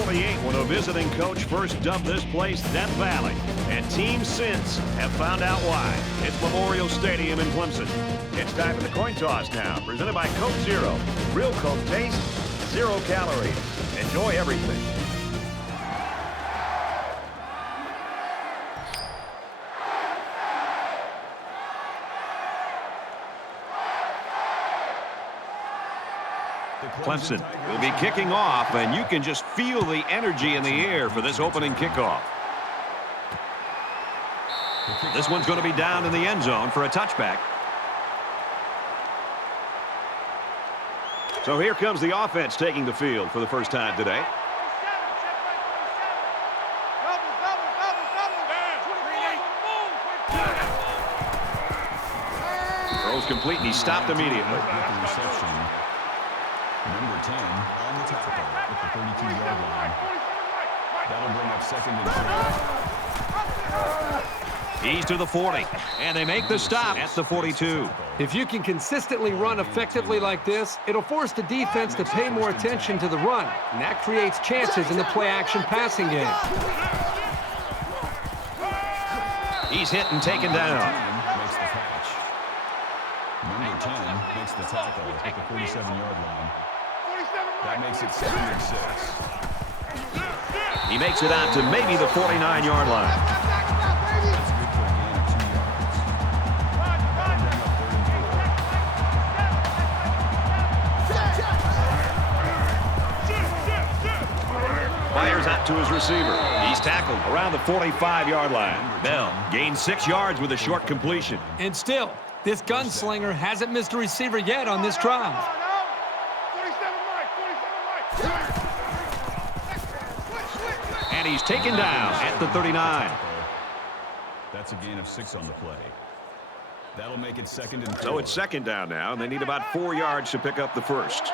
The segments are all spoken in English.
1948 when a visiting coach first dubbed this place Death Valley. And teams since have found out why. It's Memorial Stadium in Clemson. It's time for the coin toss now, presented by Coke Zero. Real Coke taste, 0 calories. Enjoy everything. Clemson will be kicking off, and you can just feel the energy in the air for this opening kickoff. This one's going to be down in the end zone for a touchback. So here comes the offense taking the field for the first time today. Throws complete, and he stopped immediately. Number 10 on the tackle at the 32-yard line. That'll bring up second and 4. He's to the 40, and they make the stop at the 42. If you can consistently run effectively like this, it'll force the defense to pay more attention to the run, and that creates chances in the play-action passing game. He's hit and taken down. Makes the catch. Number 10 makes the tackle at the 47-yard line. That makes it 2nd and 6. He makes it out to maybe the 49-yard line. That's good for a gain of 2 yards. That'll bring up 3rd and 4. Fires out to his receiver. He's tackled around the 45-yard line. Bell gains 6 yards with a short completion. And still, this gunslinger hasn't missed a receiver yet on this drive. And he's taken down at the 39. That's a gain of 6 on the play. That'll make it 2nd and 4. So it's 2nd down now, and they need about 4 yards to pick up the first.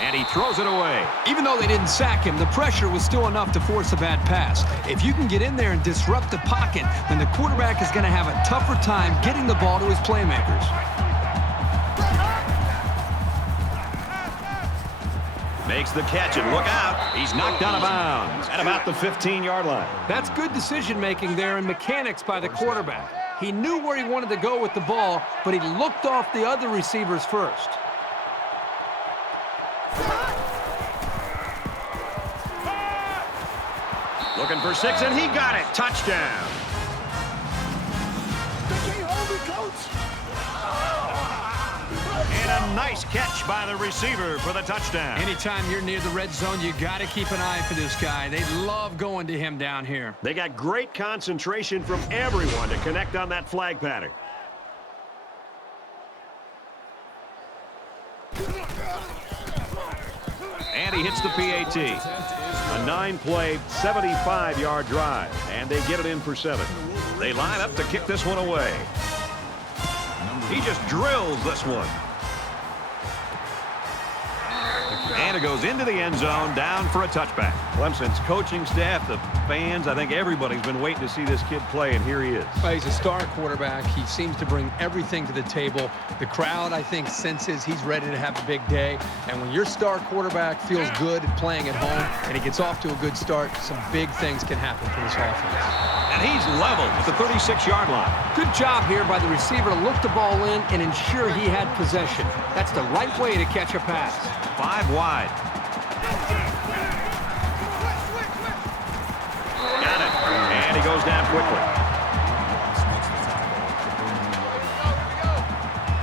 And he throws it away. Even though they didn't sack him, the pressure was still enough to force a bad pass. If you can get in there and disrupt the pocket, then the quarterback is going to have a tougher time getting the ball to his playmakers. Makes the catch, and look out. He's knocked out of bounds at about the 15-yard line. That's good decision-making there and mechanics by the quarterback. He knew where he wanted to go with the ball, but he looked off the other receivers first. Looking for 6, and he got it. Touchdown. And a nice catch by the receiver for the touchdown. Anytime you're near the red zone, you got to keep an eye for this guy. They love going to him down here. They got great concentration from everyone to connect on that flag pattern. And he hits the PAT. A 9-play, 75-yard drive. And they get it in for 7. They line up to kick this one away. He just drills this one. And it goes into the end zone, down for a touchback. Clemson's coaching staff, the fans, I think everybody's been waiting to see this kid play, and here he is. Well, he's a star quarterback. He seems to bring everything to the table. The crowd, I think, senses he's ready to have a big day. And when your star quarterback feels good at playing at home and he gets off to a good start, some big things can happen for this offense. And he's level at the 36-yard line. Good job here by the receiver to look the ball in and ensure he had possession. That's the right way to catch a pass. 5 wide. Got it. And he goes down quickly.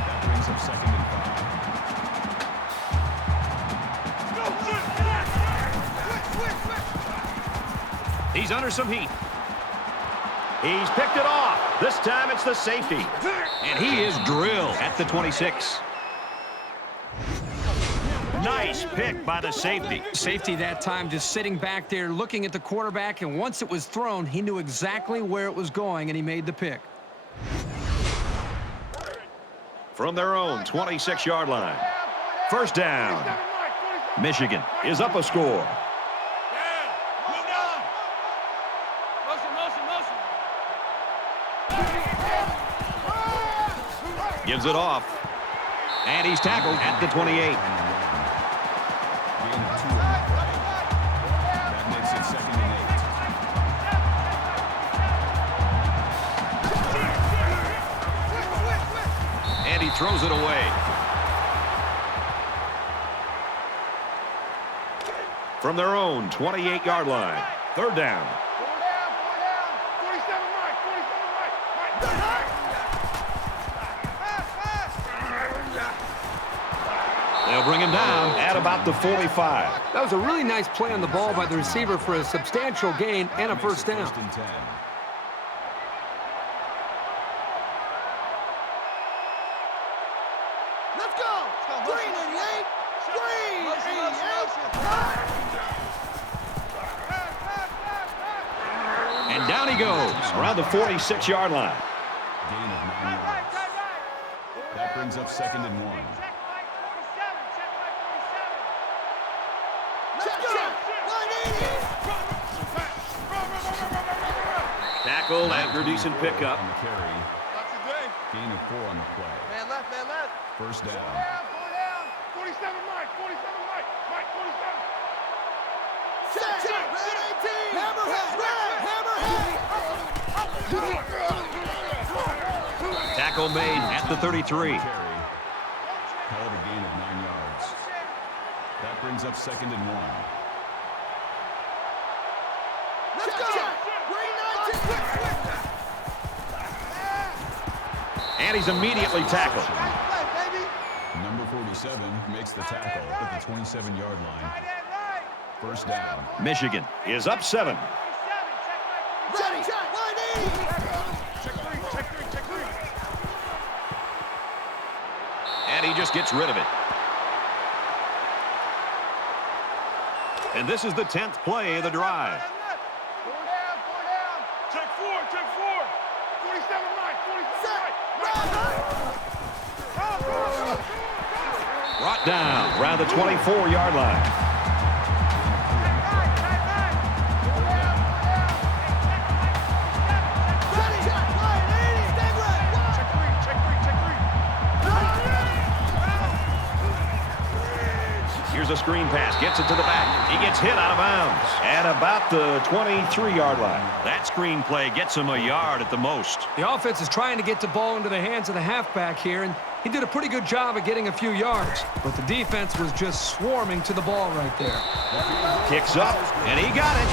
That brings up 2nd and 5. He's under some heat. He's picked it off. This time it's the safety. And he is drilled at the 26. Nice pick by the safety. Safety that time just sitting back there looking at the quarterback, and once it was thrown, he knew exactly where it was going, and he made the pick. From their own 26-yard line. First down. Michigan is up a score. Gives it off. And he's tackled at the 28. Gain of 2 on the play. That makes it 2nd and 8. And he throws it away. From their own 28-yard line. 3rd down. They'll bring him down at about the 45. That was a really nice play on the ball by the receiver for a substantial gain and a first down. 1st and 10. Let's go! Green 88! Green 88! And down he goes around the 46-yard line. Gain of 9 yards. That brings up 2nd and 1. Tackle after decent pickup. On the carry. Gain of 4 on the play. Man left, man left. 1st down. 47 Mike, 47 Mike, Mike 47. Check, red 18. Hammerhead, hammerhead. Tackle made at the 33. Carry. Held a gain of 9 yards. That brings up 2nd and 1. Let's go. Green 19. And he's immediately tackled. Number 47 makes the tackle at the 27-yard line. 1st down. Michigan is up 7. Ready, check, 180. And he just gets rid of it. And this is the 10th play of the drive. 4 down. Check 4. 47 Mike, 47 Mike. Brought down around the 24-yard line. Here's a screen pass. Gets it to the back. He gets hit out of bounds at about the 23-yard line. That screen play gets him a yard at the most. The offense is trying to get the ball into the hands of the halfback here, and he did a pretty good job of getting a few yards. But the defense was just swarming to the ball right there. Kicks up, and he got it.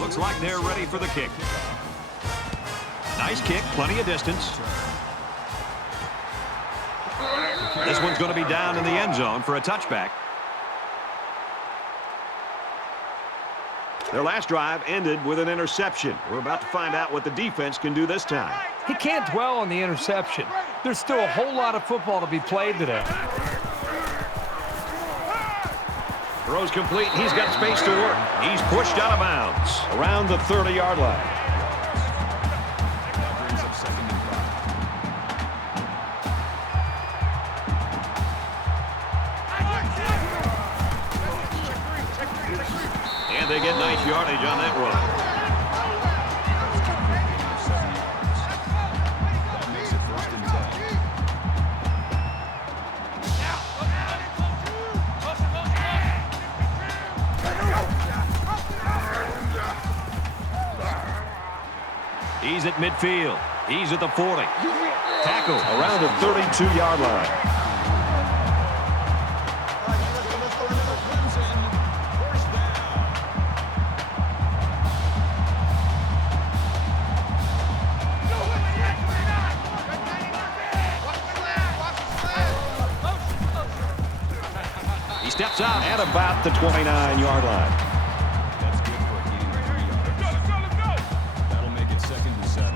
Looks like they're ready for the kick. Nice kick, plenty of distance. This one's going to be down in the end zone for a touchback. Their last drive ended with an interception. We're about to find out what the defense can do this time. He can't dwell on the interception. There's still a whole lot of football to be played today. Throws complete. He's got space to work. He's pushed out of bounds around the 30-yard line. That brings up 2nd and 5. And they get nice yardage on that run. Gain of 7 yards. That makes it 1st and 10. He's at midfield. He's at the 40. Tackle around the 32-yard line. He steps out at about the 29-yard line. That's good for a gain of 3 yards. That'll make it 2nd and 7.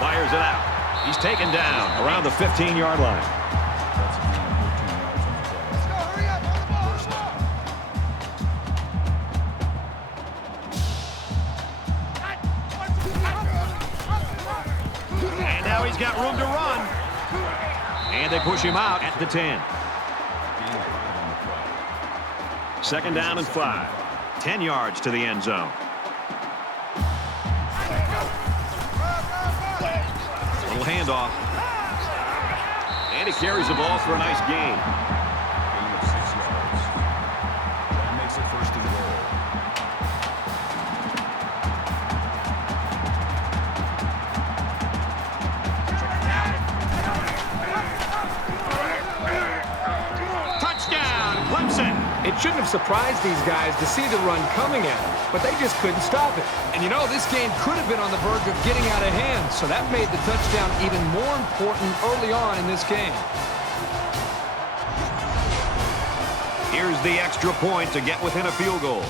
Fires it out. He's taken down around the 15-yard line. That's a gain of 13 yards on the play. 1st down. He's got room to run. And they push him out at the 10. Second down and 5. 10 yards to the end zone. Little handoff. And he carries the ball for a nice gain. Gain of 6 yards. That makes it first and goal. Touchdown, Clemson. It shouldn't have surprised these guys to see the run coming at them, but they just couldn't stop it. And you know, this game could have been on the verge of getting out of hand, so that made the touchdown even more important early on in this game. Here's the extra point to get within a field goal.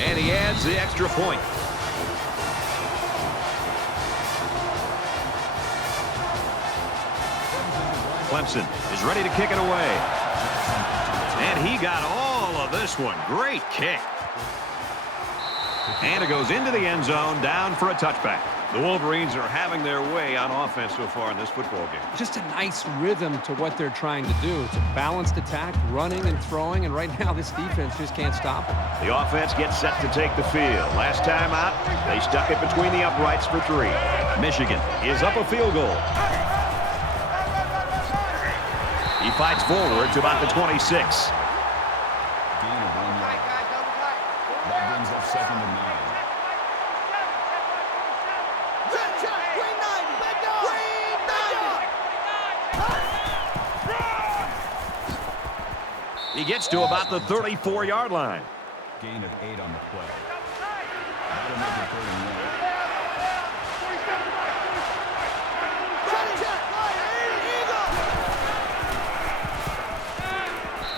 And he adds the extra point. Clemson is ready to kick it away. And he got all of this one. Great kick. And it goes into the end zone, down for a touchback. The Wolverines are having their way on offense so far in this football game. Just a nice rhythm to what they're trying to do. It's a balanced attack, running and throwing, and right now this defense just can't stop it. The offense gets set to take the field. Last time out, they stuck it between the uprights for 3. Michigan is up a field goal. He fights forward to about the 26. Gain of 1 yard. That brings up second and 9. He gets to about the 34-yard line. Gain of 8 on the play. That'll make it 3rd and 1.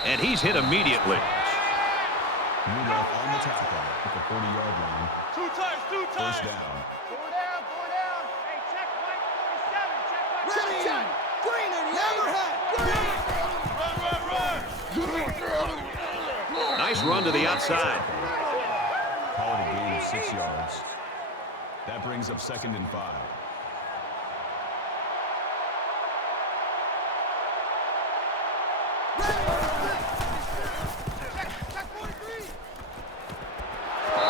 And he's hit immediately. Rudolph on the tackle at the 40-yard line. First down. Hey, check Mike 47. Check Mike 47. Green and Hammerhead. Nice run to the outside. Call it a gain of 6 yards. That brings up second and 5.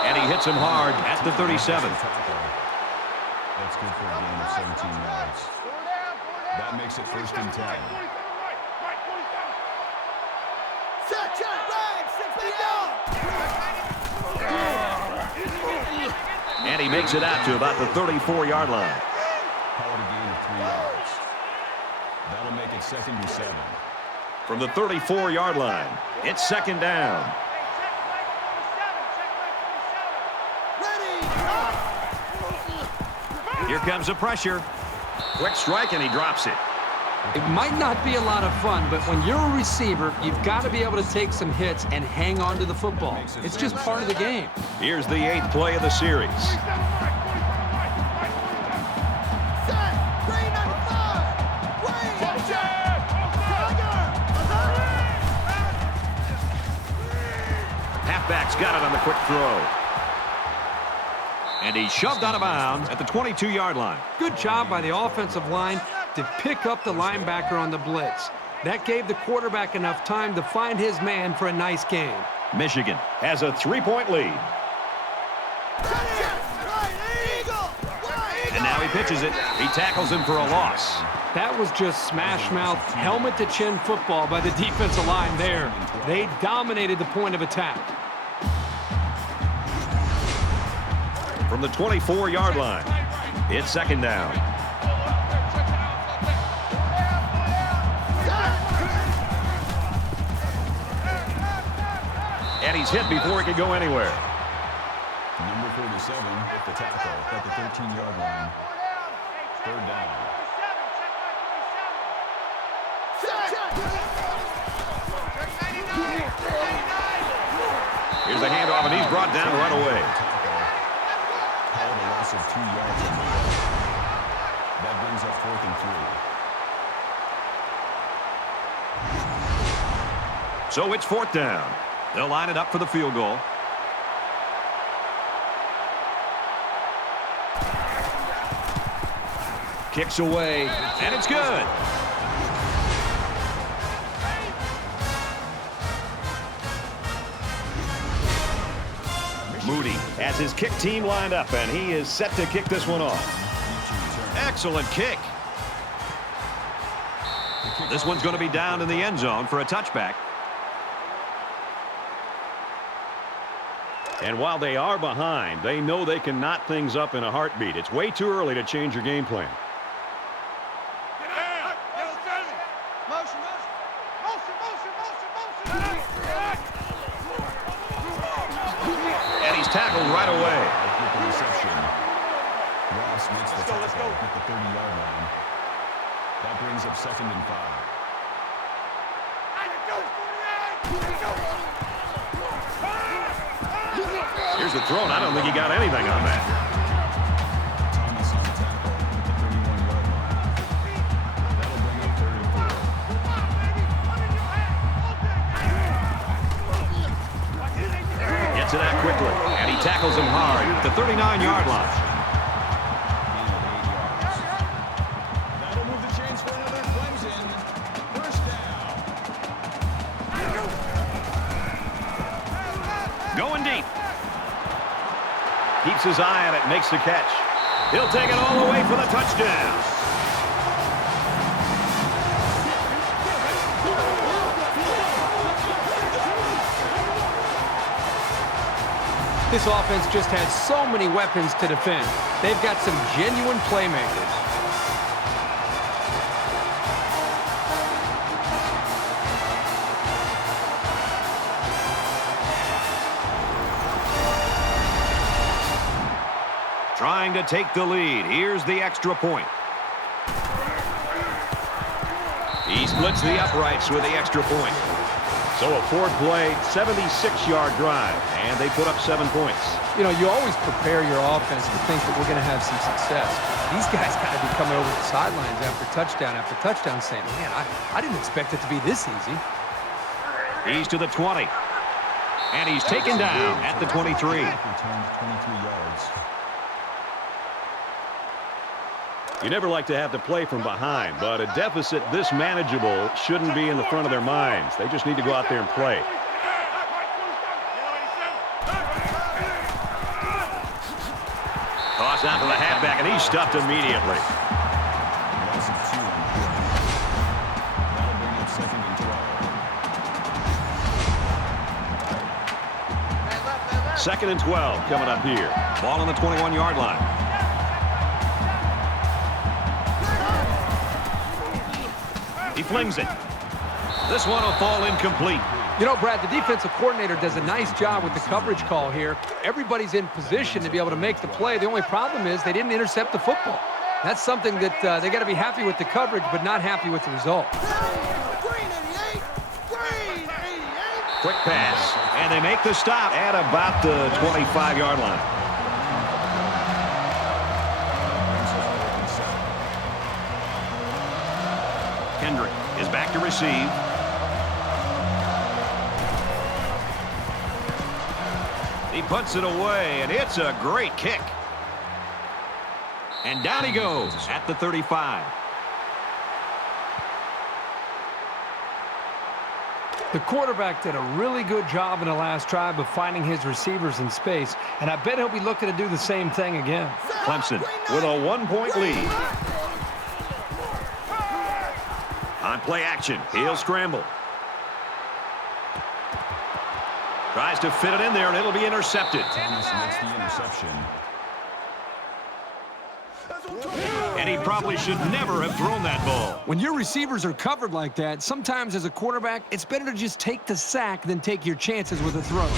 And he hits him hard at the 37. That's good for a gain of 17 yards. That makes it first and 10. And he makes it out to about the 34-yard line. Call it a gain of 3 yards. That'll make it second and 7. From the 34-yard line, it's second down. Here comes the pressure. Quick strike, and he drops it. It might not be a lot of fun, but when you're a receiver, you've got to be able to take some hits and hang on to the football. It's just part of the game. Here's the 8th play of the series. Halfback's got it on the quick throw. And he's shoved out of bounds at the 22-yard line. Good job by the offensive line to pick up the linebacker on the blitz. That gave the quarterback enough time to find his man for a nice game. Michigan has a 3-point lead. And now he pitches it. He tackles him for a loss. That was just smash-mouth, helmet-to-chin football by the defensive line there. They dominated the point of attack. From the 24-yard line, it's second down. And he's hit before he can go anywhere. Number 47 at the tackle at the 13-yard line. Third down. Here's the handoff, and he's brought down right away. Called a loss of 2 yards on the play. That brings up 4th and 3. So it's 4th down. They'll line it up for the field goal. Kicks away, and it's good. Moody has his kick team lined up, and he is set to kick this one off. Excellent kick. This one's going to be down in the end zone for a touchback. And while they are behind, they know they can knot things up in a heartbeat. It's way too early to change your game plan. And he's tackled right away. Ross makes the tackle at the 30-yard line. That brings up 2nd and 5. Here's the throw, and I don't think he got anything on that. Thomas on the tackle at the 31-yard line. That'll bring up 3rd and 4. Gets it out quickly, and he tackles him hard at the 39-yard line. That'll move the chains for another Clemson. First down. Going deep. Keeps his eye on it, makes the catch. He'll take it all the way for the touchdown. This offense just has so many weapons to defend. They've got some genuine playmakers. Trying to take the lead. Here's the extra point. He splits the uprights with the extra point. So a 4-play, 76-yard drive, and they put up 7 points. You know, you always prepare your offense to think that we're going to have some success. These guys got to be coming over the sidelines after touchdown saying, man, I didn't expect it to be this easy. He's to the 20. And he's taken down at the 23. Returned 23 yards. You never like to have to play from behind, but a deficit this manageable shouldn't be in the front of their minds. They just need to go out there and play. Toss out to the halfback, and he's stuffed immediately. Loss of 2 on the play. That'll bring up 2nd and 12. 2nd and 12 coming up here. Ball on the 21-yard line. He flings it. This one will fall incomplete. You know, Brad, the defensive coordinator does a nice job with the coverage call here. Everybody's in position to be able to make the play. The only problem is they didn't intercept the football. That's something that they got to be happy with the coverage, but not happy with the result. Quick pass, and they make the stop at about the 25-yard line. Kendrick is back to receive. He puts it away, and it's a great kick. And down he goes at the 35. The quarterback did a really good job in the last drive of finding his receivers in space, and I bet he'll be looking to do the same thing again. Clemson with a 1-point lead. On play action, he'll scramble. Tries to fit it in there, and it'll be intercepted. Thomas makes the interception. And he probably should never have thrown that ball. When your receivers are covered like that, sometimes as a quarterback, it's better to just take the sack than take your chances with a throw.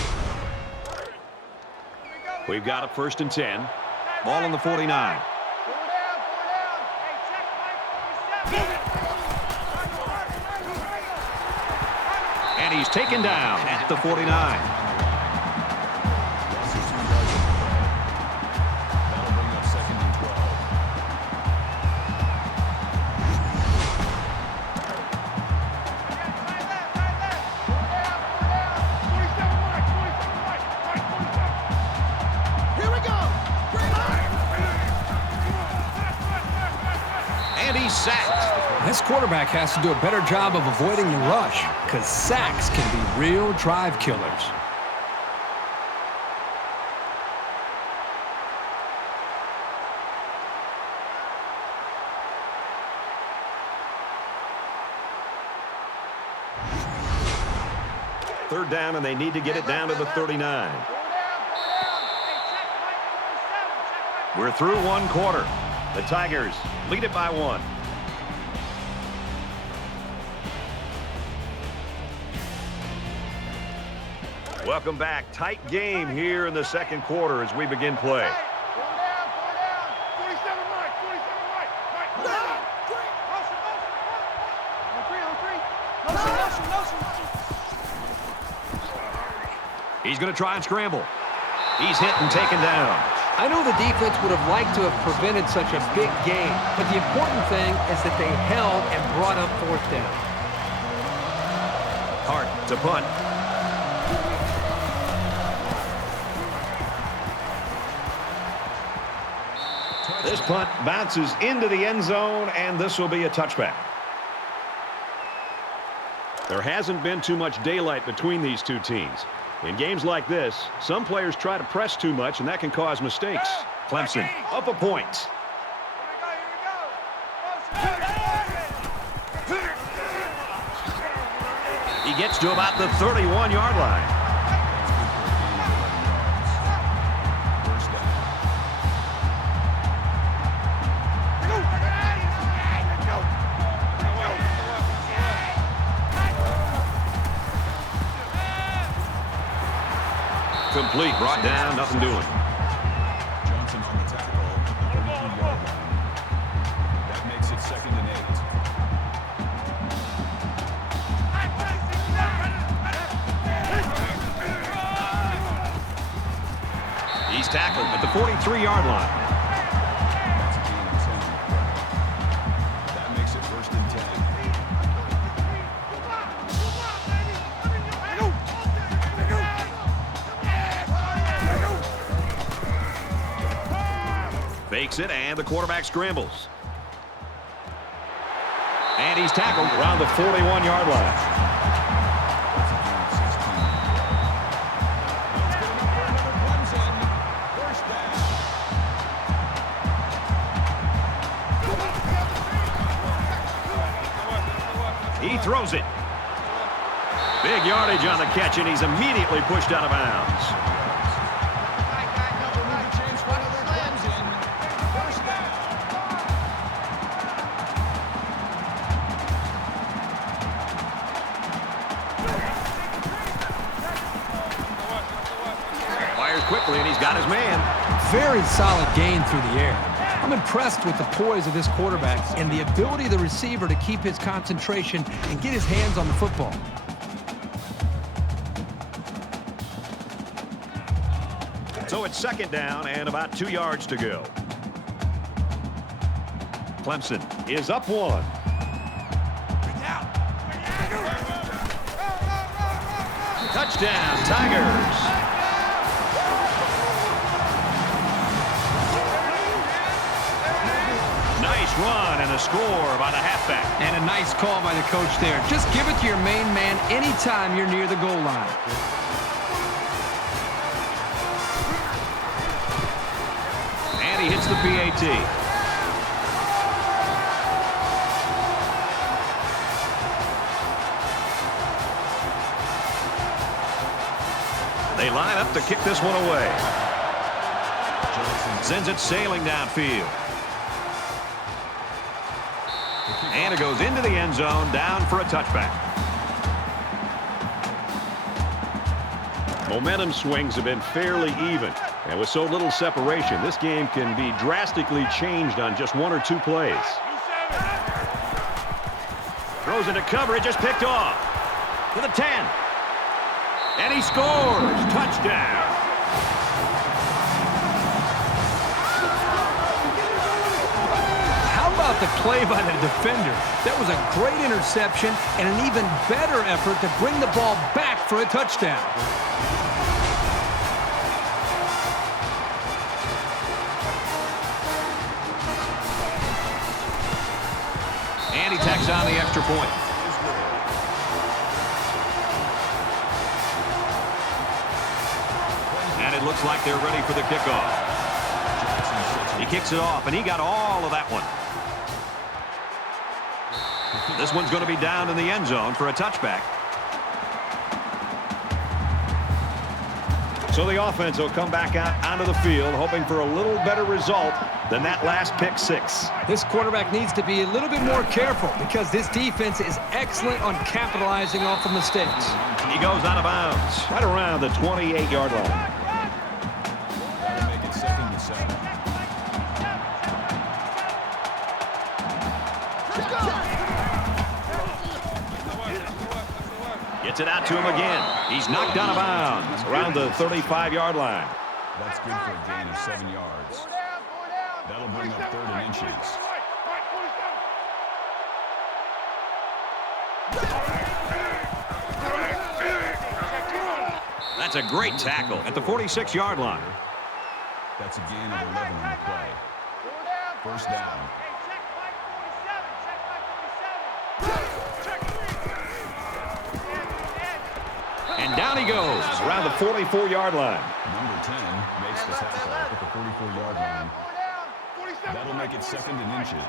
We've got a 1st and 10. Ball on the 49. And he's taken down at the 49. Loss of 2 yards on the play. That'll bring up 2nd and 12. Here we go. he's sacked. This quarterback has to do a better job of avoiding the rush because sacks can be real drive killers. Third down, and they need to get it down to the 39. We're through one quarter. The Tigers lead it by 1. Welcome back. Tight game here in the second quarter as we begin play. He's going to try and scramble. He's hit and taken down. I know the defense would have liked to have prevented such a big gain, but the important thing is that they held and brought up fourth down. Hart to punt. This punt bounces into the end zone, and this will be a touchback. There hasn't been too much daylight between these two teams. In games like this, some players try to press too much, and that can cause mistakes. Clemson up a point. He gets to about the 31-yard line. Complete, brought down, nothing doing. Johnson on the tackle, 33-yard line. That makes it 2nd and 8. He's tackled at the 43-yard line. That's a gain of 10. That makes it 1st and 10. Fakes it, and the quarterback scrambles. And he's tackled around the 41-yard line. That's a gain of 16. That's good enough for another Clemson. 1st down. He throws it. Big yardage on the catch, and he's immediately pushed out of bounds. Quickly, and he's got his man. Very solid gain through the air. I'm impressed with the poise of this quarterback and the ability of the receiver to keep his concentration and get his hands on the football. So it's 2nd down and about 2 yards to go. Clemson is up 1. Touchdown, Tigers. Run and a score by the halfback. And a nice call by the coach there. Just give it to your main man anytime you're near the goal line. And he hits the PAT. They line up to kick this one away. Sends it sailing downfield. And it goes into the end zone, down for a touchback. Momentum swings have been fairly even. And with so little separation, this game can be drastically changed on just 1 or 2 plays. Throws into coverage, just picked off. To the 10. And he scores. Touchdown. The play by the defender. That was a great interception and an even better effort to bring the ball back for a touchdown. he tacks on the extra point. And it looks like they're ready for the kickoff. He kicks it off, and he got all of that one. This one's going to be down in the end zone for a touchback. So the offense will come back out onto the field, hoping for a little better result than that last pick six. This quarterback needs to be a little bit more careful because this defense is excellent on capitalizing off of mistakes. He goes out of bounds. Right around the 28-yard line. That'll make it 2nd and 7. Gets it out to him again. He's knocked out of bounds Around the 35-yard line. That's good for a gain of 7 yards. That'll bring up 3rd and inches. That's a great tackle at the 46-yard line. That's a gain of 11 on the play. 1st down. And down he goes. Around the 44-yard line. Number 10 makes the tackle at the 44-yard line. That'll make it 2nd and inches.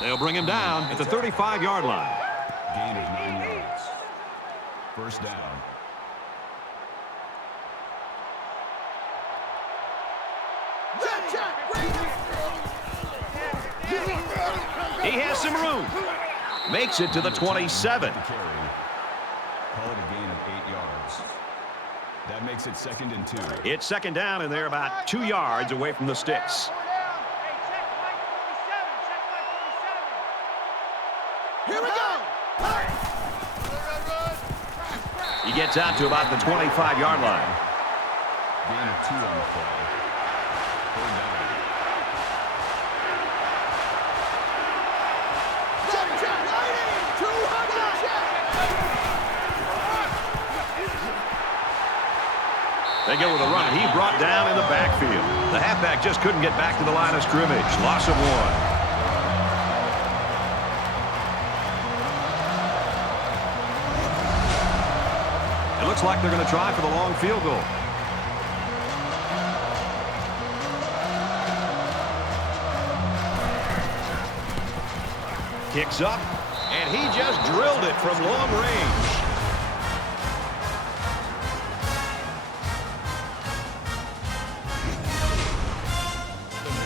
They'll bring him down at the 35-yard line. Gain of 9 yards. 1st down. He has some room. Makes it to the 27. Call it a gain of 8 yards. That makes it 2nd and 2. It's 2nd down, and they're about 2 yards away from the sticks. Here we go. He gets out to about the 25-yard line. Gain of 2 on the play. 3rd down. They go with a run. He brought down in the backfield. The halfback just couldn't get back to the line of scrimmage. Loss of 1. It looks like they're going to try for the long field goal. Kicks up, and he just drilled it from long range.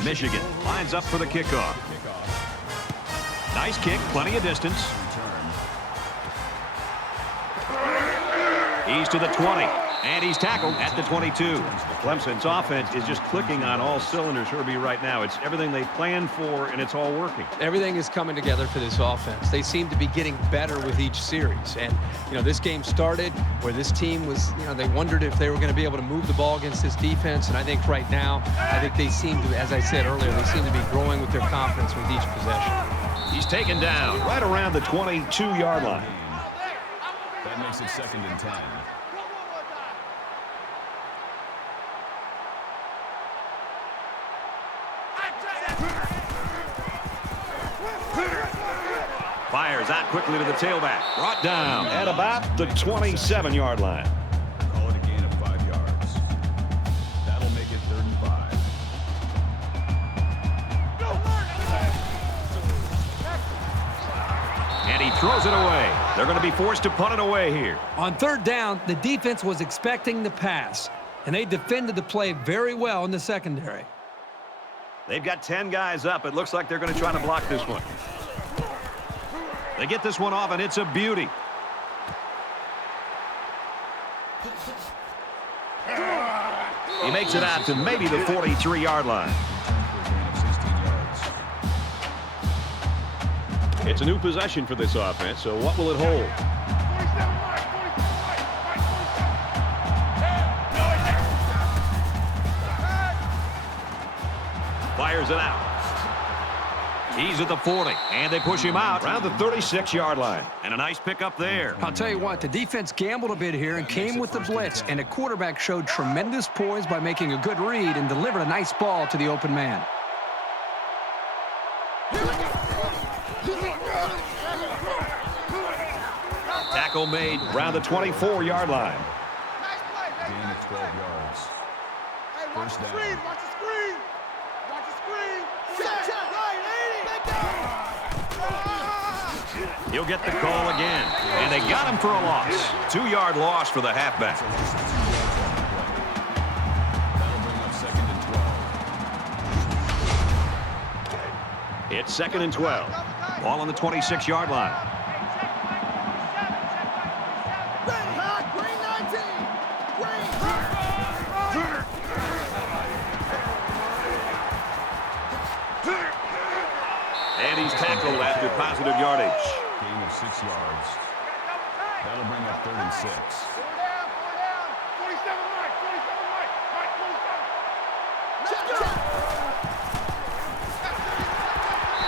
Michigan lines up for the kickoff. Nice kick, plenty of distance. He's to the 20, and he's tackled at the 22. Clemson's offense is just clicking on all cylinders, Herbie, right now. It's everything they planned for, and it's all working. Everything is coming together for this offense. They seem to be getting better with each series. And, this game started where this team was, they wondered if they were going to be able to move the ball against this defense. And I think right now, they seem to, as I said earlier, they seem to be growing with their confidence with each possession. He's taken down Right around the 22-yard line. That makes it 2nd and 10. Fires out quickly to the tailback. Brought down At about the 27-yard line. Call it a gain of 5 yards. That'll make it 3rd and 5. And he throws it away. They're going to be forced to punt it away here. On 3rd down, the defense was expecting the pass, and they defended the play very well in the secondary. They've got 10 guys up. It looks like they're going to try to block this one. They get this one off, and it's a beauty. He makes it out to maybe the 43-yard line. It's a new possession for this offense, so what will it hold? Fires it out. He's at the 40, and they push him out around the 36-yard line. And a nice pickup there. I'll tell you what, the defense gambled a bit here and came with the blitz, and the quarterback showed tremendous poise by making a good read and delivered a nice ball to the open man. Tackle made around the 24-yard line. Gain of 12 yards. First down. Watch the screen. Watch the screen. Check, right, 80. He'll get the call again. And they got him for a loss. 2-yard loss for the halfback. That'll bring up 2nd and 12. It's 2nd and 12. Ball on the 26-yard line. Green 19. And he's tackled after positive yardage. Gain of 6 yards. That'll bring up 3rd and 6. 47 right.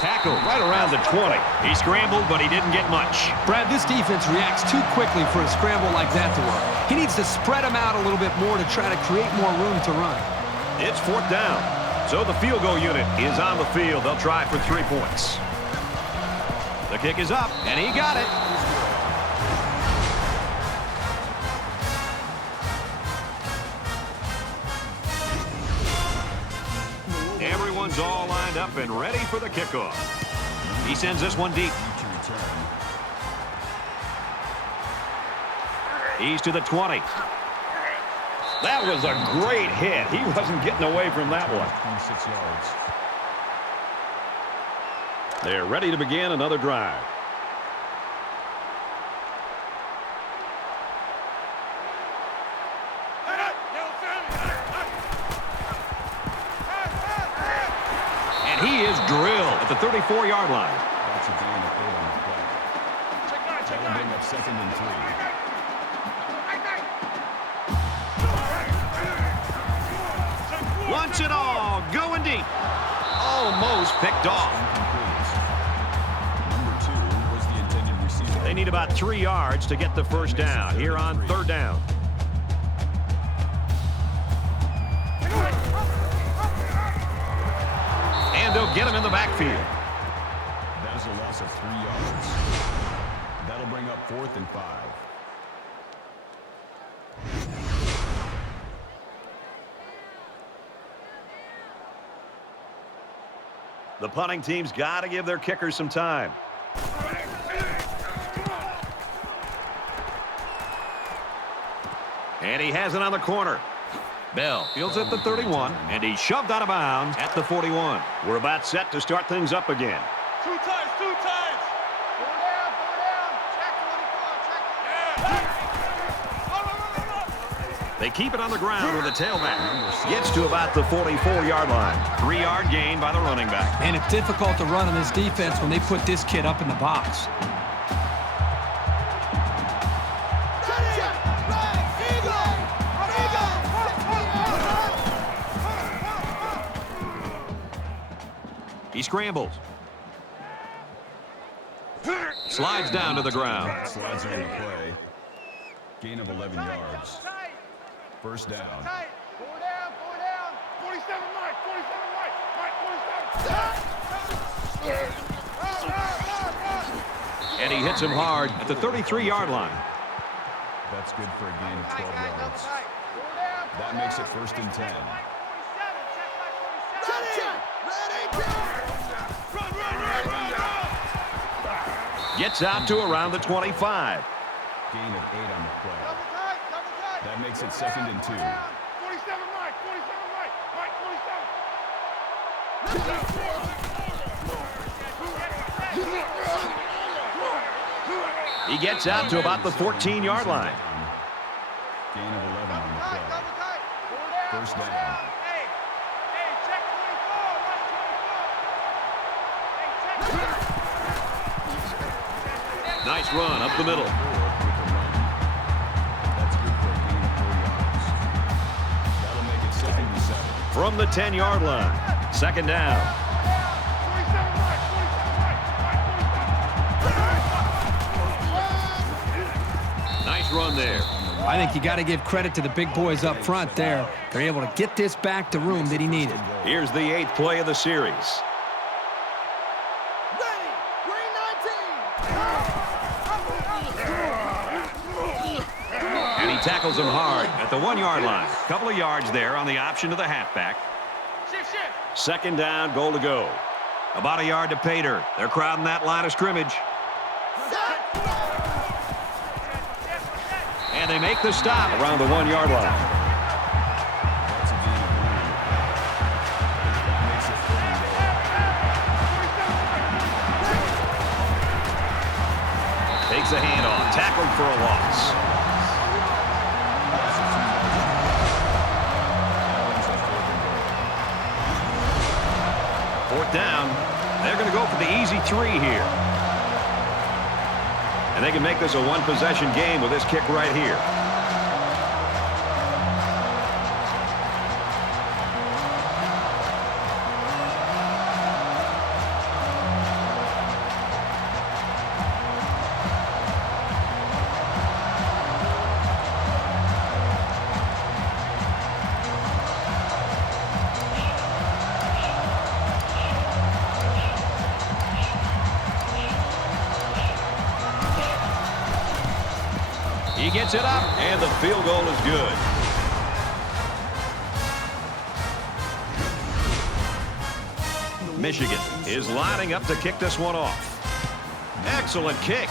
Tackled right around the 20. He scrambled, but he didn't get much. Brad, this defense reacts too quickly for a scramble like that to work. He needs to spread them out a little bit more to try to create more room to run. It's 4th down. So the field goal unit is on the field. They'll try for 3 points. The kick is up, and he got it. Everyone's all lined up and ready for the kickoff. He sends this one deep. He's to the 20. That was a great hit. He wasn't getting away from that one. 26 yards. They're ready to begin another drive. And he is drilled at the 34-yard line. That's a gain of 8 on the play. That'll bring up 2nd and 3. Wants it all. Going deep. Almost picked off. Number 2 was the intended receiver. They need about 3 yards to get the first down here on 3rd down. And they'll get him in the backfield. That is a loss of 3 yards. That'll bring up 4th and 5. The punting team's got to give their kickers some time. And he has it on the corner. Bell fields at the 31, and he's shoved out of bounds at the 41. We're about set to start things up again. 2 times. 4 down. Check 24. They keep it on the ground with the tailback. Gets to about the 44-yard line. 3-yard gain by the running back. And it's difficult to run on this defense when they put this kid up in the box. He scrambles. Slides down to the ground. Slides on the play. Gain of 11 yards. First down. 4 down. 47 right. 47 right. And he hits him hard at the 33-yard line. That's good for a gain of 12 yards. That makes it 1st and 10. Gets out to around the 25. Gain of 8 on the play. That makes it 2nd and 2. 47 right. 47. He gets out to about the 14-yard line. Gain of 11 on the play. First down. Hey, check 24. Nice run up the middle. That's good for a gain of 4 yards. That'll make it 2nd and 7. From the 10-yard line. 2nd down. 47 right. Nice run there. I think you got to give credit to the big boys up front there. They're able to get this back to room that he needed. Here's the 8th play of the series. Ready, green 19. And he tackles him hard at the 1-yard line. Couple of yards there on the option to the halfback. Second down, goal to go. About a yard to Pater. They're crowding that line of scrimmage. And they make the stop around the 1-yard line. Takes a handoff, tackled for a loss. Fourth down. They're going to go for the easy 3 here. And they can make this a one-possession game with this kick right here. He gets it up, and the field goal is good. Michigan is lining up to kick this one off. Excellent kick.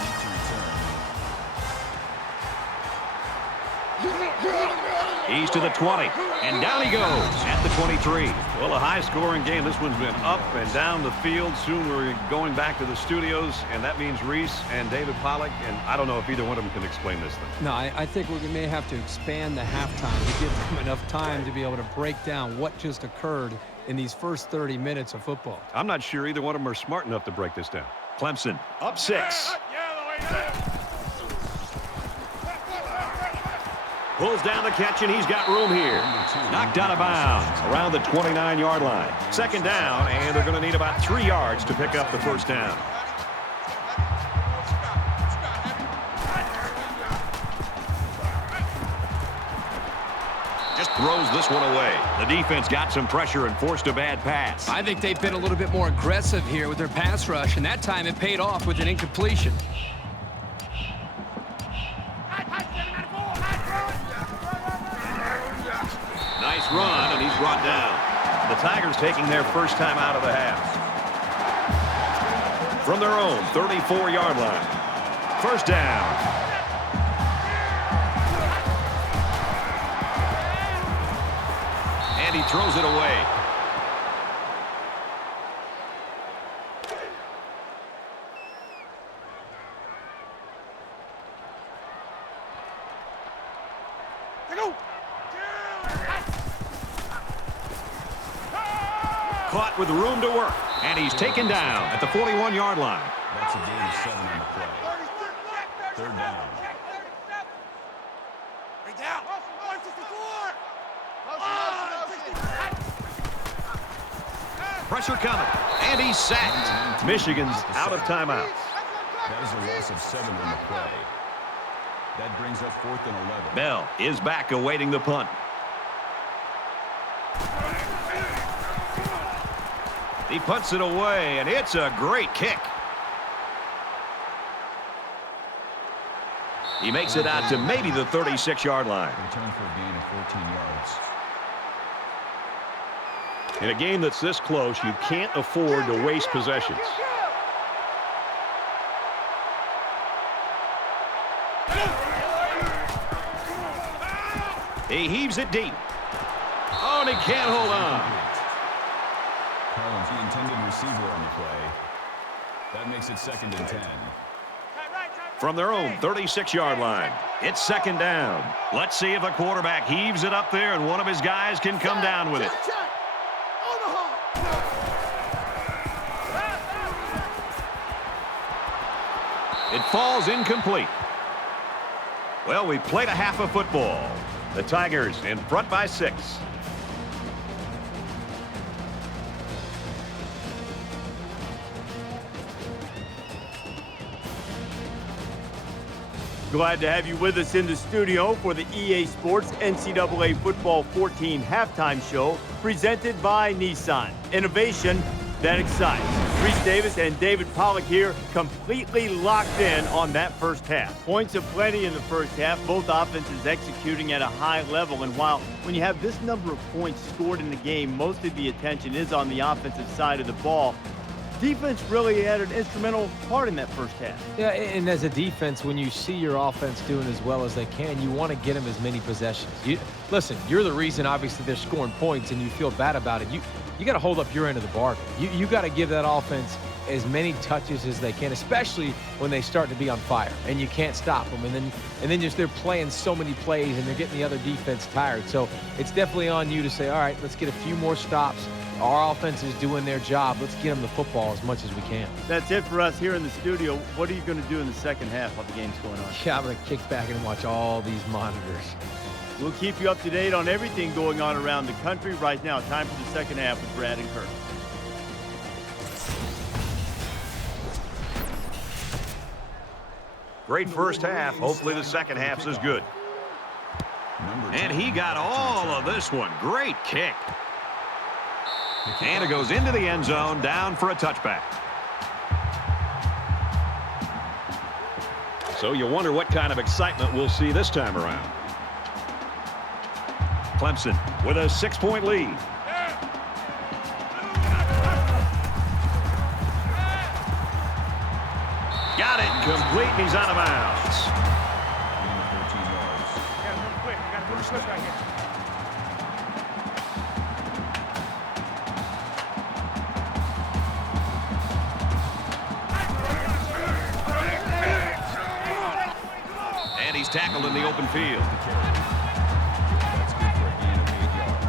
He's to the 20, and down he goes at the 23. Well, a high-scoring game. This one's been up and down the field. Soon we're going back to the studios, and that means Reese and David Pollack, and I don't know if either one of them can explain this thing. No, I think we may have to expand the halftime to give them enough time to be able to break down what just occurred in these first 30 minutes of football. I'm not sure either one of them are smart enough to break this down. Clemson up 6. Pulls down the catch, and he's got room here. Knocked out of bounds around the 29-yard line. Second down, and they're going to need about 3 yards to pick up the first down. Just throws this one away. The defense got some pressure and forced a bad pass. I think they've been a little bit more aggressive here with their pass rush, and that time it paid off with an incompletion. Nice run, and he's brought down. The Tigers taking their first time out of the half. From their own 34-yard line. First down. And he throws it away. Caught with room to work, and he's taken down at the 41-yard line. That's a gain of 7 on the play. Third down. Pressure coming, and he's sacked. Michigan's out of timeouts. That is a loss of 7 on the play. That brings up 4th and 11. Bell is back awaiting the punt. He punts it away, and it's a great kick. He makes it out to maybe the 36-yard line. Return for a gain of 14 yards. In a game that's this close, you can't afford to waste possessions. He heaves it deep. Oh, and he can't hold on. Collins, the intended receiver on the play. That makes it 2nd and 10. From their own 36-yard line, it's second down. Let's see if the quarterback heaves it up there and one of his guys can come down with it. It falls incomplete. Well, we played a half of football. The Tigers in front by 6. Glad to have you with us in the studio for the EA Sports NCAA Football 14 halftime show presented by Nissan. Innovation that excites. Reese Davis and David Pollack here, completely locked in on that first half. Points aplenty in the first half, both offenses executing at a high level. And while when you have this number of points scored in the game, most of the attention is on the offensive side of the ball. Defense really had an instrumental part in that first half. Yeah, and as a defense, when you see your offense doing as well as they can, you want to get them as many possessions. Listen, you're the reason, obviously, they're scoring points, and you feel bad about it. You got to hold up your end of the bargain. You got to give that offense as many touches as they can, especially when they start to be on fire, and you can't stop them. And then just they're playing so many plays, and they're getting the other defense tired. So it's definitely on you to say, all right, let's get a few more stops. Our offense is doing their job. Let's get them the football as much as we can. That's it for us here in the studio. What are you going to do in the second half while the game's going on? Yeah, I'm going to kick back and watch all these monitors. We'll keep you up to date on everything going on around the country. Right now, time for the second half with Brad and Kurt. Great first half. Hopefully the second half's as good. And he got all of this one. Great kick. And it goes into the end zone, down for a touchback. So you wonder what kind of excitement we'll see this time around. Clemson with a 6-point lead. Got it. Complete, and he's out of bounds. And he's tackled in the open field. That's good for a gain of 8 yards.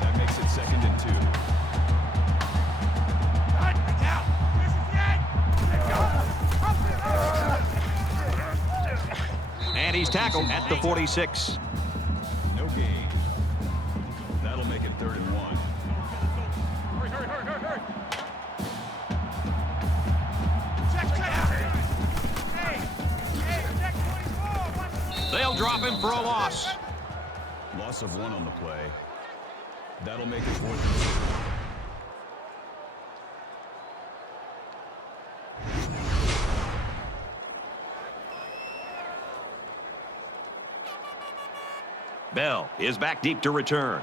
That makes it 2nd and 2. And he's tackled at the 46. No gain. That'll make it 3rd and 1. They'll drop him for a loss. Loss of 1 on the play. That'll make it 4th and 2. Bell is back deep to return.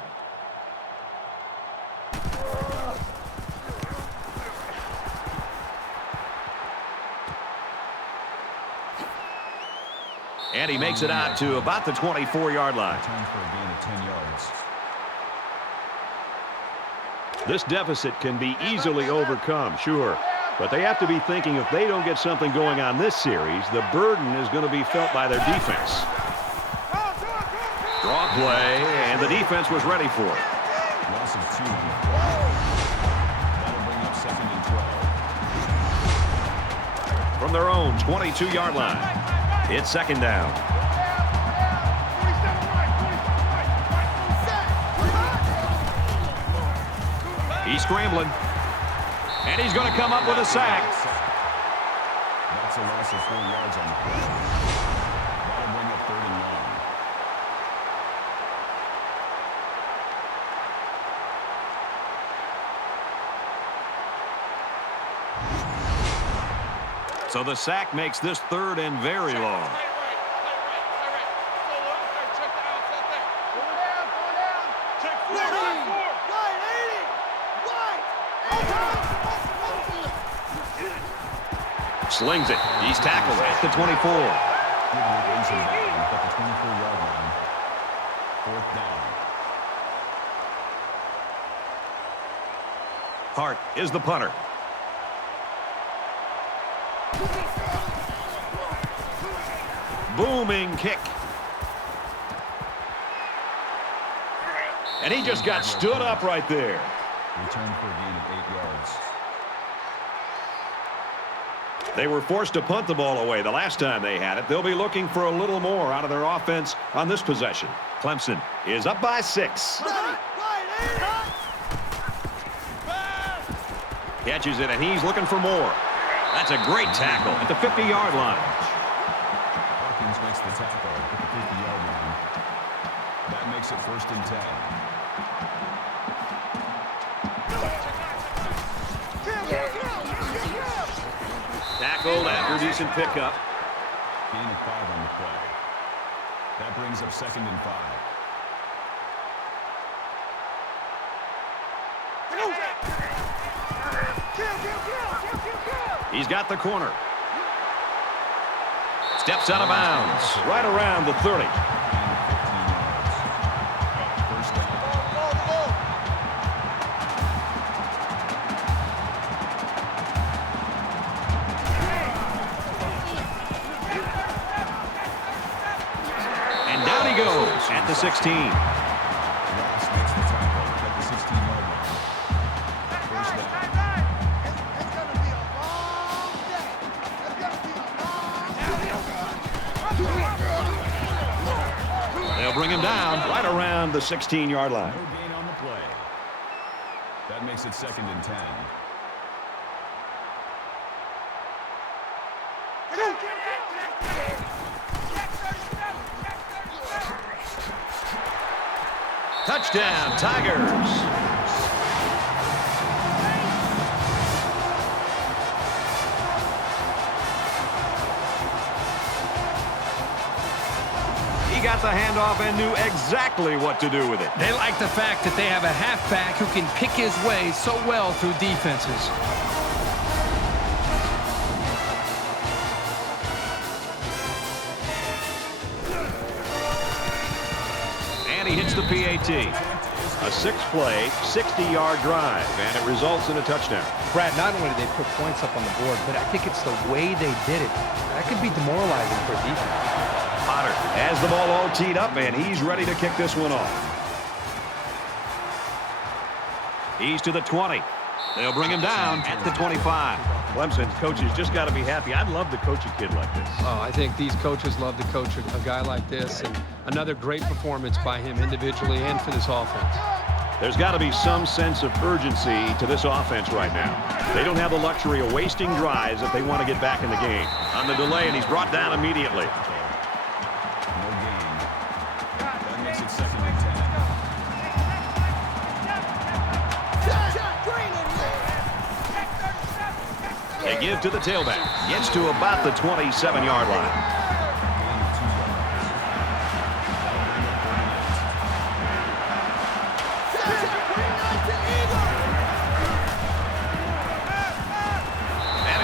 And he makes it out to about the 24-yard line. Time for a gain of 10 yards. This deficit can be easily overcome, sure. But they have to be thinking if they don't get something going on this series, the burden is going to be felt by their defense. Draw play, and the defense was ready for it. Loss of 2 on the play. That'll bring up 2nd and 12. From their own 22-yard line, it's 2nd down. He's scrambling, and he's going to come up with a sack. That's a loss of 4 yards on the play. That'll bring up 3rd and 1. So the sack makes this 3rd and very long. Slings it. He's tackled at the 24. Good brings him down at the 24-yard line. 4th down. Hart is the punter. Booming kick. And he just got stood up right there. Return for a gain of 8 yards. They were forced to punt the ball away the last time they had it. They'll be looking for a little more out of their offense on this possession. Clemson is up by 6. Catches it, and he's looking for more. That's a great tackle at the 50-yard line. the tackle at the 50-yard line. That makes it 1st and 10. Tackled after decent pickup. Gain of 5 on the play. That brings up 2nd and 5. He's got the corner. Steps out of bounds. Right around the 30. Gain of 15 yards. 1st down. And down he goes at the 16. Ross makes the tackle at the 16-yard line. 1st down. They'll bring him down right around the 16-yard line. No gain on the play. That makes it 2nd and 10. Touchdown, Tigers. He got the handoff and knew exactly what to do with it. They like the fact that they have a halfback who can pick his way so well through defenses. And he hits the PAT. A 6-play, 60-yard drive, and it results in a touchdown. Brad, not only did they put points up on the board, but I think it's the way they did it. That could be demoralizing for a defense. Potter has the ball all teed up, and he's ready to kick this one off. He's to the 20. They'll bring him down at the 25. Clemson's coaches just got to be happy. I'd love to coach a kid like this. Oh, I think these coaches love to coach a guy like this, and another great performance by him individually and for this offense. There's got to be some sense of urgency to this offense right now. They don't have the luxury of wasting drives if they want to get back in the game. On the delay, and he's brought down immediately. No gain. That makes it 2nd and 10. They give to the tailback. Gets to about the 27-yard line.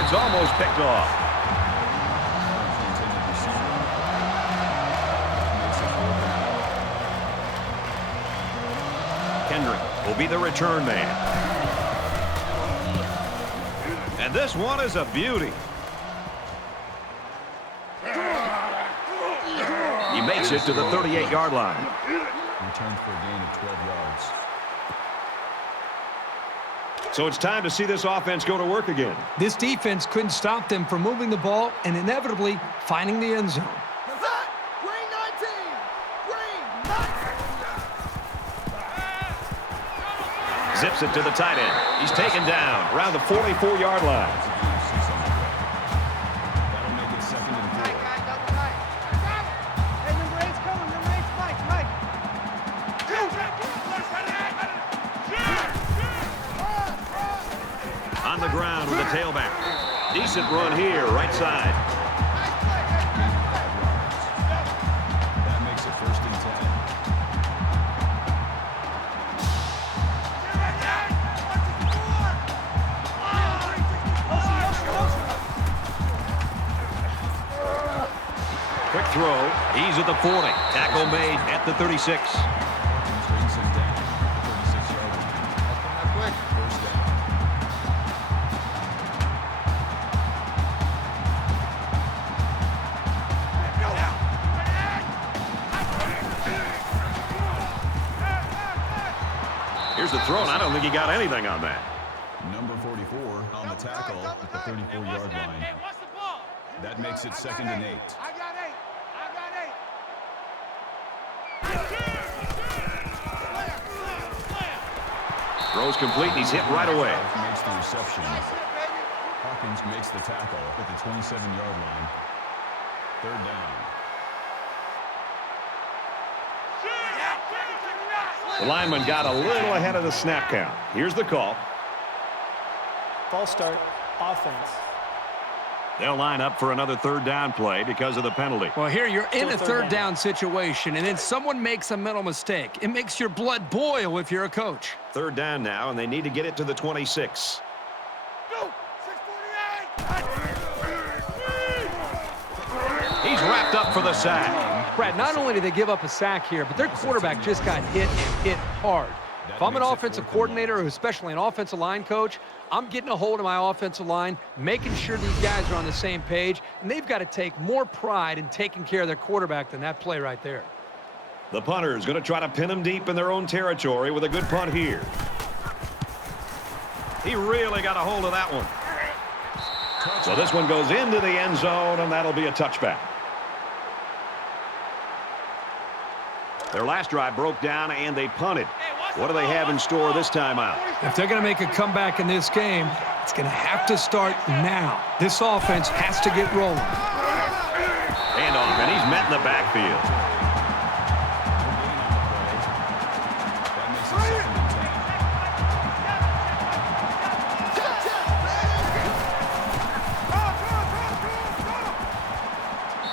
It's almost picked off. Kendrick will be the return man. And this one is a beauty. He makes it to the 38-yard line. Returns for a gain of 12 yards. So it's time to see this offense go to work again. This defense couldn't stop them from moving the ball and inevitably finding the end zone. Zips it to the tight end. He's taken down around the 44-yard line. That'll make it 2nd and 4. Hey, number 8's coming. Number 8's Mike. On the ground with the tailback. Decent run here, right side. That makes it 1st and 10. Quick throw. He's at the 40. Tackle made at the 36. Hawkins brings him down at the 36-yard line. Quick. 1st down. Here's the throw, and I don't think he got anything on that. Number 44 on the tackle at the 34-yard line. That makes it 2nd and 8. I got 8. Throws complete, and he's hit right away. Makes the reception. Hawkins makes the tackle at the 27-yard line. 3rd down. The lineman got a little ahead of the snap count. Here's the call. False start, offense. They'll line up for another third down play because of the penalty. Well, here you're in a third down down situation, and then someone makes a mental mistake. It makes your blood boil if you're a coach. Third down now, and they need to get it to the 26. Go! 648! He's wrapped up for the sack. Brad, not only did they give up a sack here, but their quarterback just got hit and hit hard. If I'm an offensive coordinator, or especially an offensive line coach, I'm getting a hold of my offensive line, making sure these guys are on the same page, and they've got to take more pride in taking care of their quarterback than that play right there. The punter is going to try to pin them deep in their own territory with a good punt here. He really got a hold of that one. So this one goes into the end zone, and that'll be a touchback. Their last drive broke down, and they punted. What do they have in store this time out? If they're going to make a comeback in this game, it's going to have to start now. This offense has to get rolling. Handoff, and he's met in the backfield.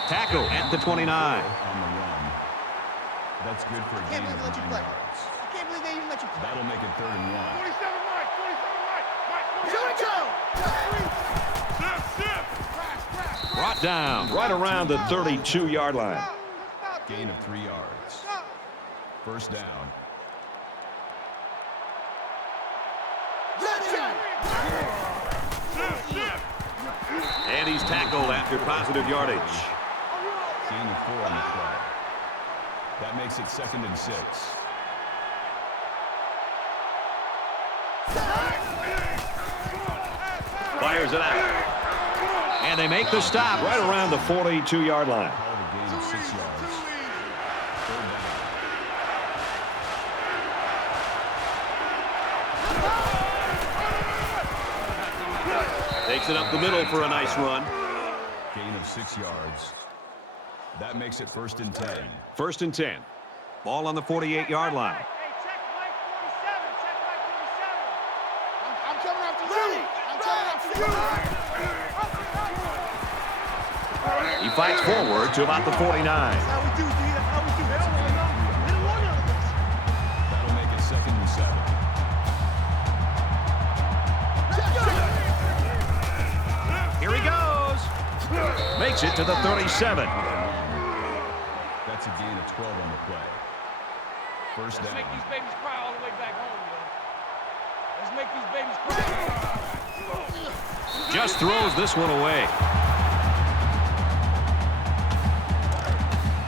Tackle at the 29. On the run. That's good for a gain of 9 yards. I can't believe they even let you play. That'll make it 3rd and 1. 47 Mike! 47 Mike! Brought down right around the 32-yard line. Gain of 3 yards. First down. And he's tackled after positive yardage. Gain of 4 on the play. That makes it 2nd and 6. Fires it out. And they make the stop right around the 42-yard line. Called a gain of 6 yards. 3rd down. Takes it up the middle for a nice run. Gain of 6 yards. That makes it 1st and 10. 1st and 10. Ball on the 48-yard line. Hey, check Mike 47. Check Mike 47. I'm coming after you. I'm coming after you. He fights forward to about the 49. That's how we do, D. That's how we do. They don't want none. They don't want none of this. That'll make it 2nd and 7. Here he goes. Makes it to the 37. That's a gain of 12 on the play. First down. Let's make these babies cry all the way back home, man. Let's make these babies cry. Just throws this one away.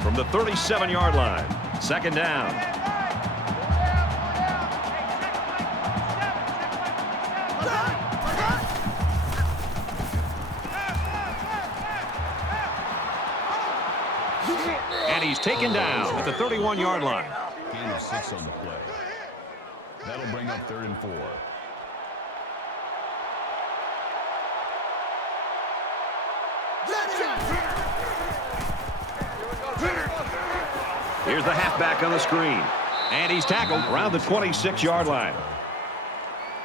From the 37-yard line. 2nd down. And he's taken down at the 31-yard line. Gain of 6 on the play. That'll bring up 3rd and 4. Here's the halfback on the screen. And he's tackled around the 26-yard line.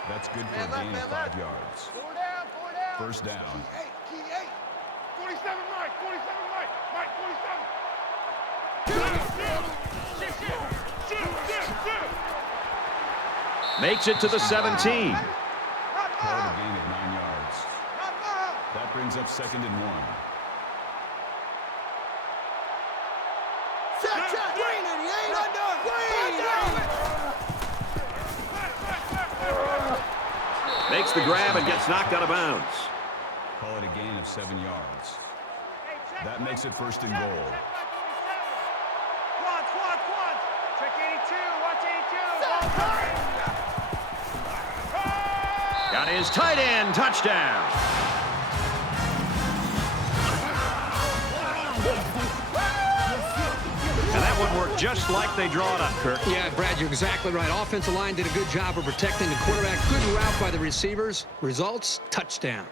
That's good for a gain of 5 yards. 4 down, 4 down. First down. Key 8. 47 Mike, 47 Mike. Mike 47. Makes it to the 17. Called a gain of 9 yards. That brings up 2nd and 1. Makes the grab and gets knocked out of bounds. Call it a gain of 7 yards. That makes it 1st and goal. Quads. Check 82. Watch 82. Got his tight end touchdown. And that one worked just like they draw it up, Kirk. Yeah, Brad, you're exactly right. Offensive line did a good job of protecting the quarterback. Good route by the receivers. Results, touchdown.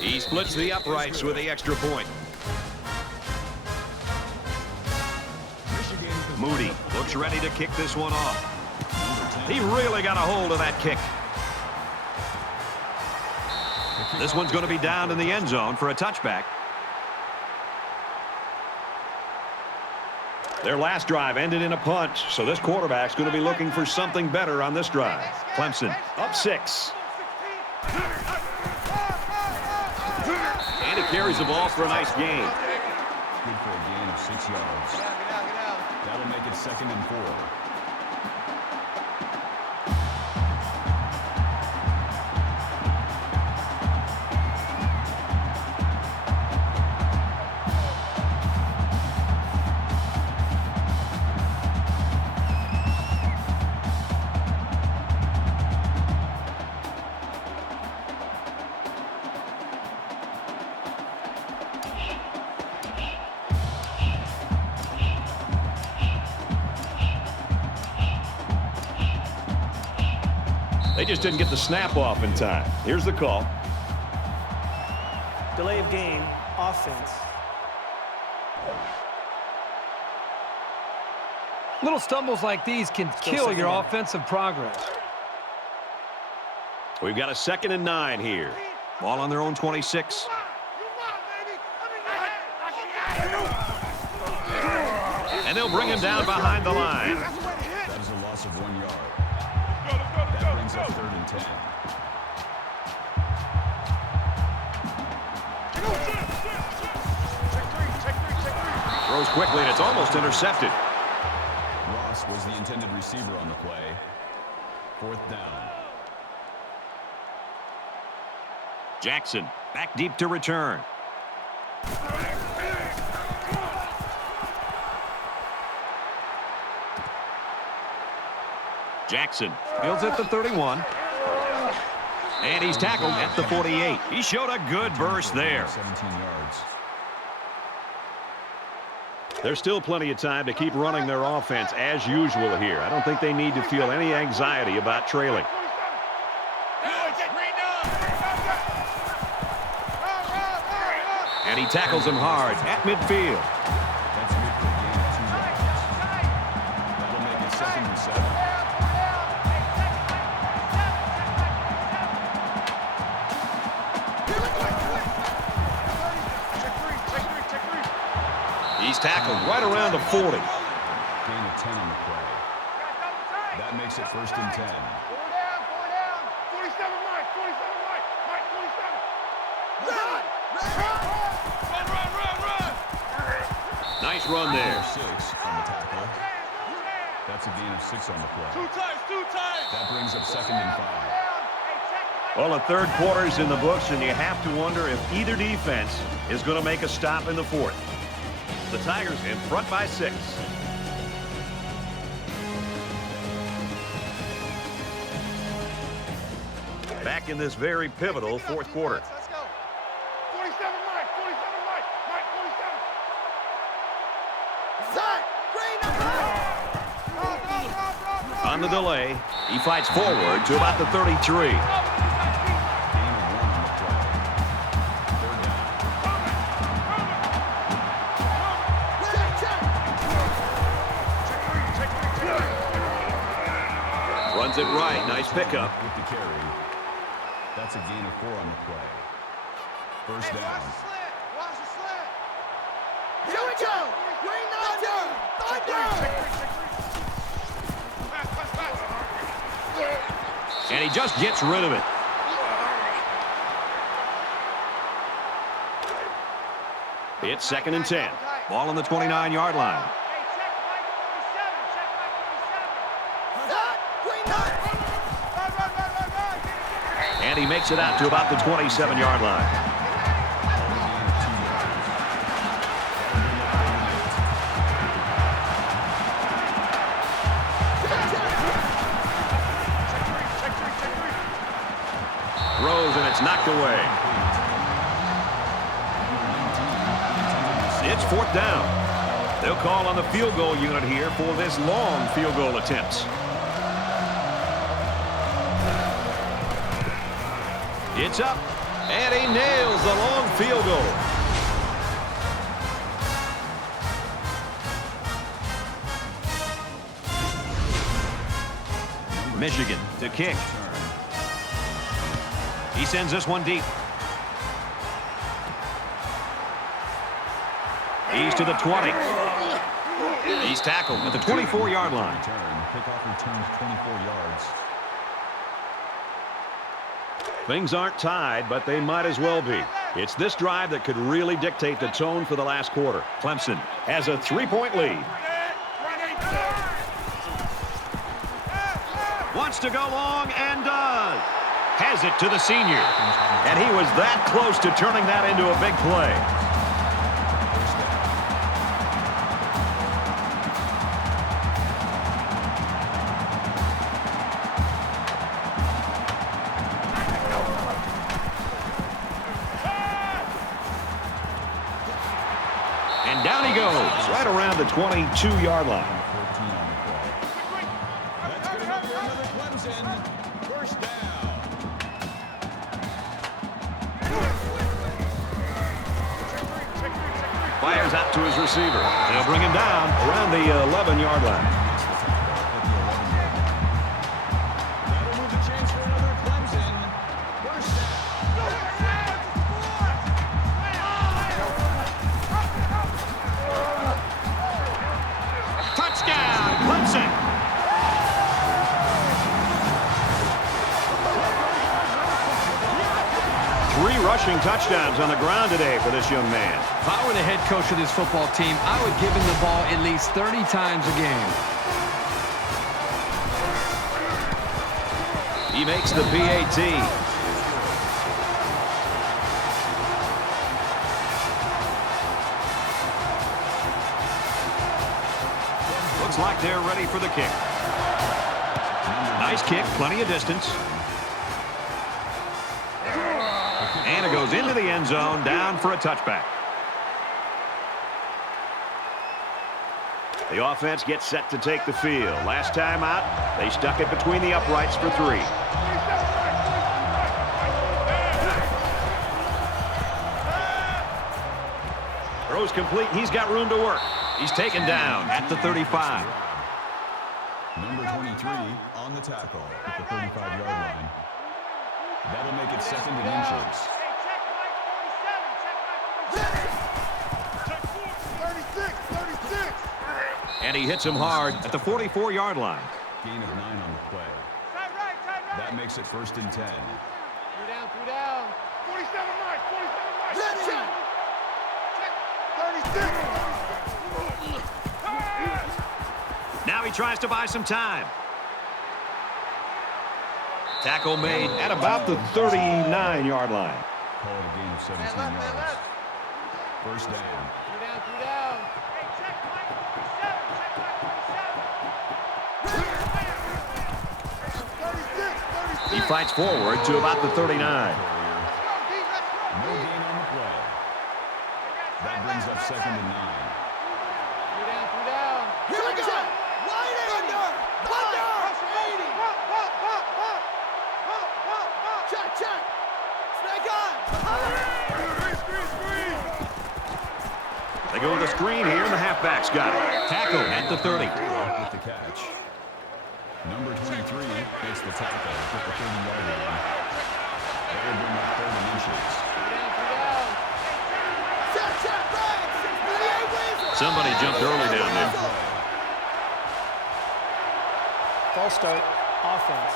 He splits the uprights with the extra point. Michigan Moody looks ready to kick this one off. He really got a hold of that kick. This one's going to be down in the end zone for a touchback. Their last drive ended in a punt, so this quarterback's going to be looking for something better on this drive. Clemson up 6. And he carries the ball for a nice gain. Good for a gain of 6 yards. That'll make it 2nd and 4. They just didn't get the snap off in time. Here's the call. Delay of game, offense. Little stumbles like these can kill your offensive progress. We've got a 2nd and 9 here. Ball on their own 26. And they'll bring him down behind the line. That is a loss of 1 yard. That brings up 3rd and 10. Throws quickly, and it's almost intercepted. Ross was the intended receiver on the play. 4th down. Jackson back deep to return. Jackson fields at the 31. And he's tackled at the 48. He showed a good burst there. 17 yards. There's still plenty of time to keep running their offense as usual here. I don't think they need to feel any anxiety about trailing. And he tackles him hard at midfield. That's good for a gain of 2 yards. That'll make it 2nd and 7. He's tackled right around the 40. Gain of 10 on the play. That makes it 1st and 10. 47 Mike, 47 Mike, Mike 47. Run! Nice run there. 6 on the tackle. That's a gain of 6 on the play. Two times. That brings up 2nd and 5. Well, the third quarter's in the books, and you have to wonder if either defense is going to make a stop in the 4th. The Tigers in front by 6. Back in this very pivotal 4th quarter. Let's go. 47 Mike, 47 Mike, Mike 47. On the delay, he fights forward to about the 33. Runs it right. Nice pickup. With the carry. That's a gain of 4 on the play. 1st down. Watch the slant. Here we go. Green Thunder. And he just gets rid of it. It's 2nd and 10. Ball on the 29-yard line. And he makes it out to about the 27-yard line. Throws, and it's knocked away. It's 4th down. They'll call on the field goal unit here for this long field goal attempt. It's up, and he nails the long field goal. Michigan to kick. He sends this one deep. He's to the 20. He's tackled at the 24-yard line. Kickoff returns 24 yards. Things aren't tied, but they might as well be. It's this drive that could really dictate the tone for the last quarter. Clemson has a 3-point lead. Wants to go long and does. Has it to the senior. And he was that close to turning that into a big play. And down he goes, right around the 22-yard line. That's good enough for another Clemson. First down. Fires out to his receiver. They'll bring him down around the 11-yard line. That'll move the chains for another Clemson. First down. Touchdown, Clemson. Three rushing touchdowns on the ground today for this young man. If I were the head coach of this football team, I would give him the ball at least 30 times a game. He makes the PAT. Looks like they're ready for the kick. Nice kick, plenty of distance. And it goes into the end zone, down for a touchback. The offense gets set to take the field. Last time out, they stuck it between the uprights for 3. Throws complete. He's got room to work. He's taken down at the 35. Number 23 on the tackle at the 35-yard line. That'll make it 2nd and inches. 36. And he hits him hard at the 44-yard line. Gain of 9 on the play. That makes it 1st and 10. 3 down. 47 Mike. Check. 36. Now he tries to buy some time. Tackle made at about the 39-yard line. Call it a gain of 17 yards. First down. 3 down. Hey, check Mike 47. 36. He fights forward to about the 39. No gain on the play. That brings up 2nd and 9. 3 down. Here we go. Wide under. 80. Check. Snake on. They go with a screen here, and the halfback's got it. Tackle at the 30. With the catch. Number 23 makes the tackle at the 30-yard line. That will bring up 3rd and inches. Check. Somebody jumped early down there. False start, offense.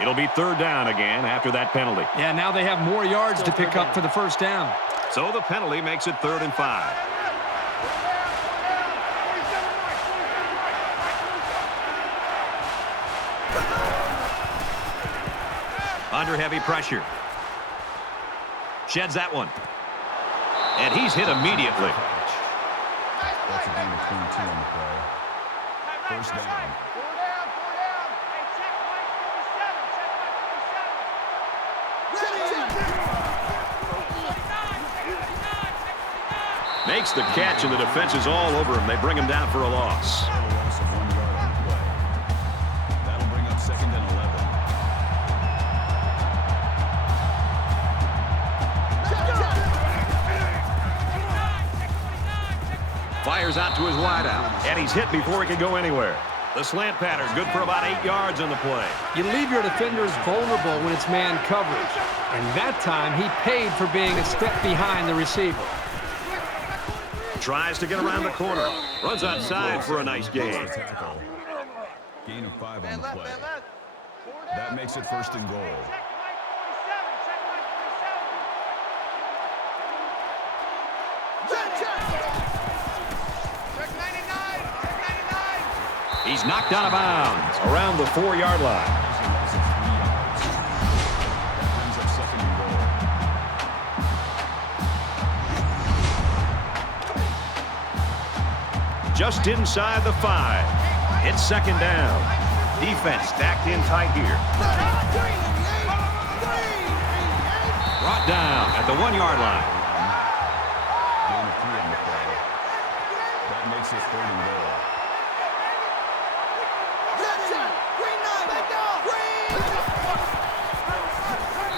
It'll be 3rd down again after that penalty. Yeah, now they have more yards to pick up for the first down. So the penalty makes it 3rd and 5. Under heavy pressure. Sheds that one. And he's hit immediately. That's a gain of 22 on the play. First down. 4 down. Hey, check Mike 47. Makes the catch, and the defense is all over him. They bring him down for a loss. A loss of 1 yard on the play. That'll bring up 2nd and 11. Fires out to his wideout, and he's hit before he can go anywhere. The slant pattern good for about 8 yards on the play. You leave your defenders vulnerable when it's man coverage. And that time, he paid for being a step behind the receiver. Tries to get around the corner. Runs outside for a nice gain. Gain of 5 on the play. That makes it 1st and goal. He's knocked out of bounds around the 4-yard line. Just inside the 5. It's 2nd down. Defense stacked in tight here. Brought down at the 1-yard line. Gain of 3 on the play. That makes it 3rd and goal.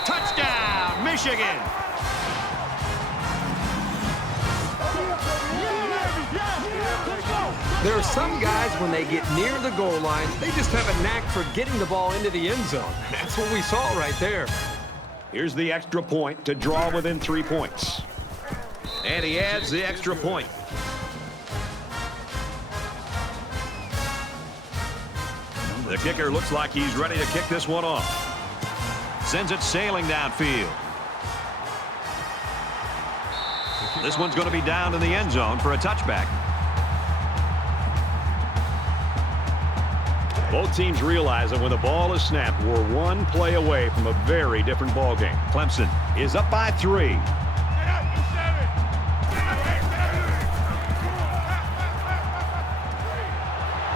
Touchdown, Michigan! There are some guys, when they get near the goal line, they just have a knack for getting the ball into the end zone. That's what we saw right there. Here's the extra point to draw within 3 points. And he adds the extra point. The kicker looks like he's ready to kick this one off. Sends it sailing downfield. This one's going to be down in the end zone for a touchback. Both teams realize that when the ball is snapped, we're 1 play away from a very different ball game. Clemson is up by 3.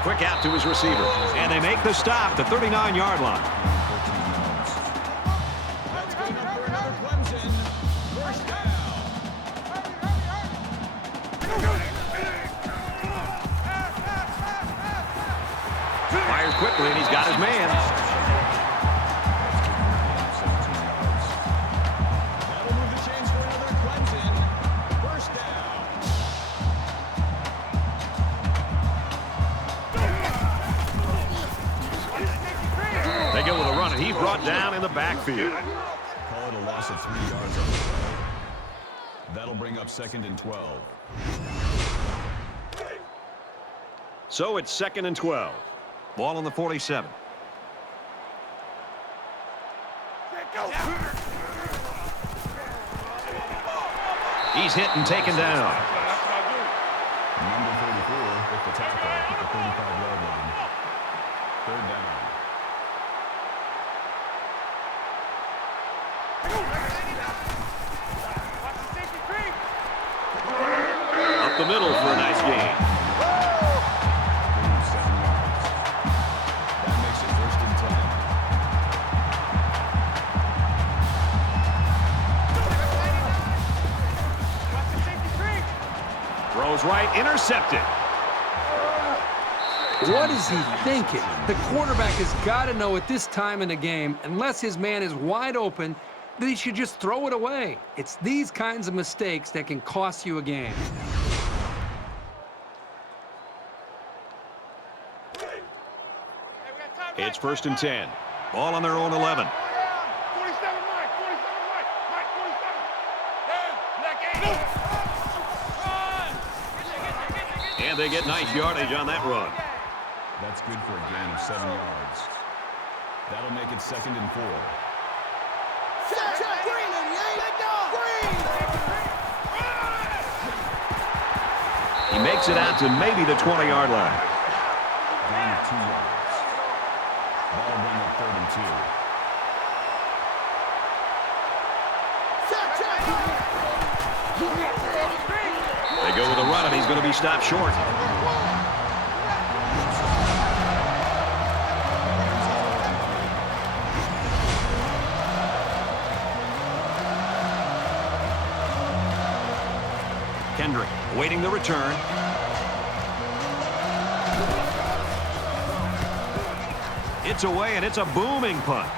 Quick out to his receiver, and they make the stop, the 39-yard line. That's good enough for another Clemson. 1st down. Fires quickly, and he's got his man. That'll move the chains for another Clemson. 1st down. They go with a run, and he's brought down in the backfield. Call it a loss of 3 yards on the play. That'll bring up 2nd and 12. So it's 2nd and 12. Ball on the 47. He's hit and taken down. Number 34 with the tackle at the 35-yard line. 3rd down. Up the middle for a nice gain. Gain of 7 yards. That makes it 1st and 10. Throws right, intercepted. What is he thinking? The quarterback has got to know at this time in the game, unless his man is wide open, that he should just throw it away. It's these kinds of mistakes that can cost you a game. It's 1st and 10. Ball on their own 11. 47 Mike, 47 Mike, Mike 47. And they get nice yardage on that run. That's good for a gain of 7 yards. That'll make it 2nd and 4. He makes it out to maybe the 20-yard line. Gain of 2 yards. That'll bring up 3rd and 2. They go with a run, and he's going to be stopped short. Kendrick awaiting the return. It's away, and it's a booming punt.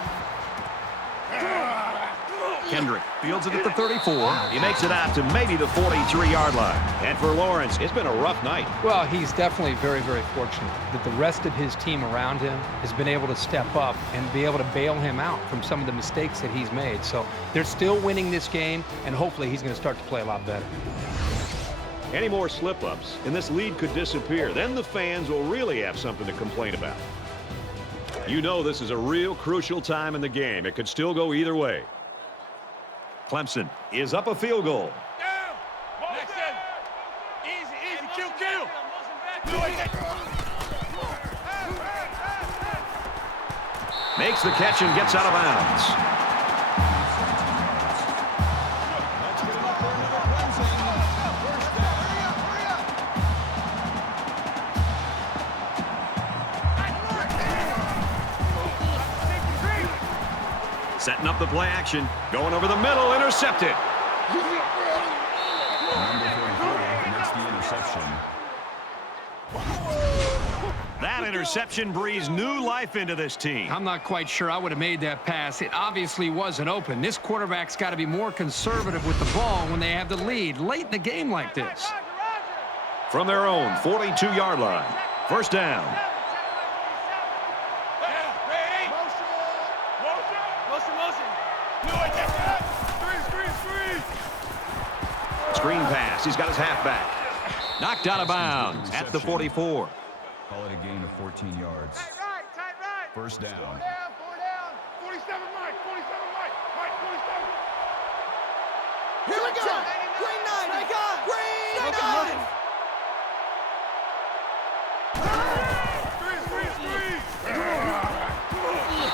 Kendrick fields it at the 34. He makes it out to maybe the 43-yard line. And for Lawrence, it's been a rough night. Well, he's definitely very, very fortunate that the rest of his team around him has been able to step up and be able to bail him out from some of the mistakes that he's made. So they're still winning this game, and hopefully he's going to start to play a lot better. Any more slip-ups, and this lead could disappear. Then the fans will really have something to complain about. You know this is a real crucial time in the game. It could still go either way. Clemson is up a field goal. Easy, kill. Makes the catch and gets out of bounds. Setting up the play action. Going over the middle. Intercepted. Number 44 makes the interception. That interception breathes new life into this team. I'm not quite sure I would have made that pass. It obviously wasn't open. This quarterback's got to be more conservative with the ball when they have the lead late in the game like this. From their own 42-yard line. First down. Screen pass. He's got his halfback. Knocked out of bounds at the 44. Call it a gain of 14 yards. Tight right. First down. 4 down. 47, Mike. 47. Here we go. Green 9. Green 9.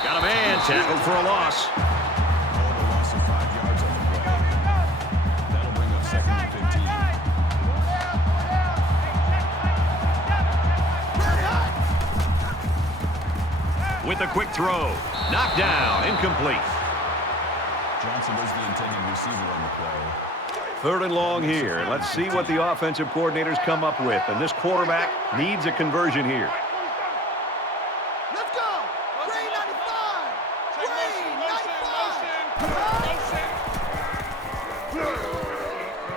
Got a man tackled for a loss. Call it a loss of 5 yards on the play. That'll bring up second and 15. With a quick throw. Knocked down. Incomplete. Johnson was the intended receiver on the play. Third and long here. And let's see what the offensive coordinators come up with. And this quarterback needs a conversion here. Let's go. Green 95. Green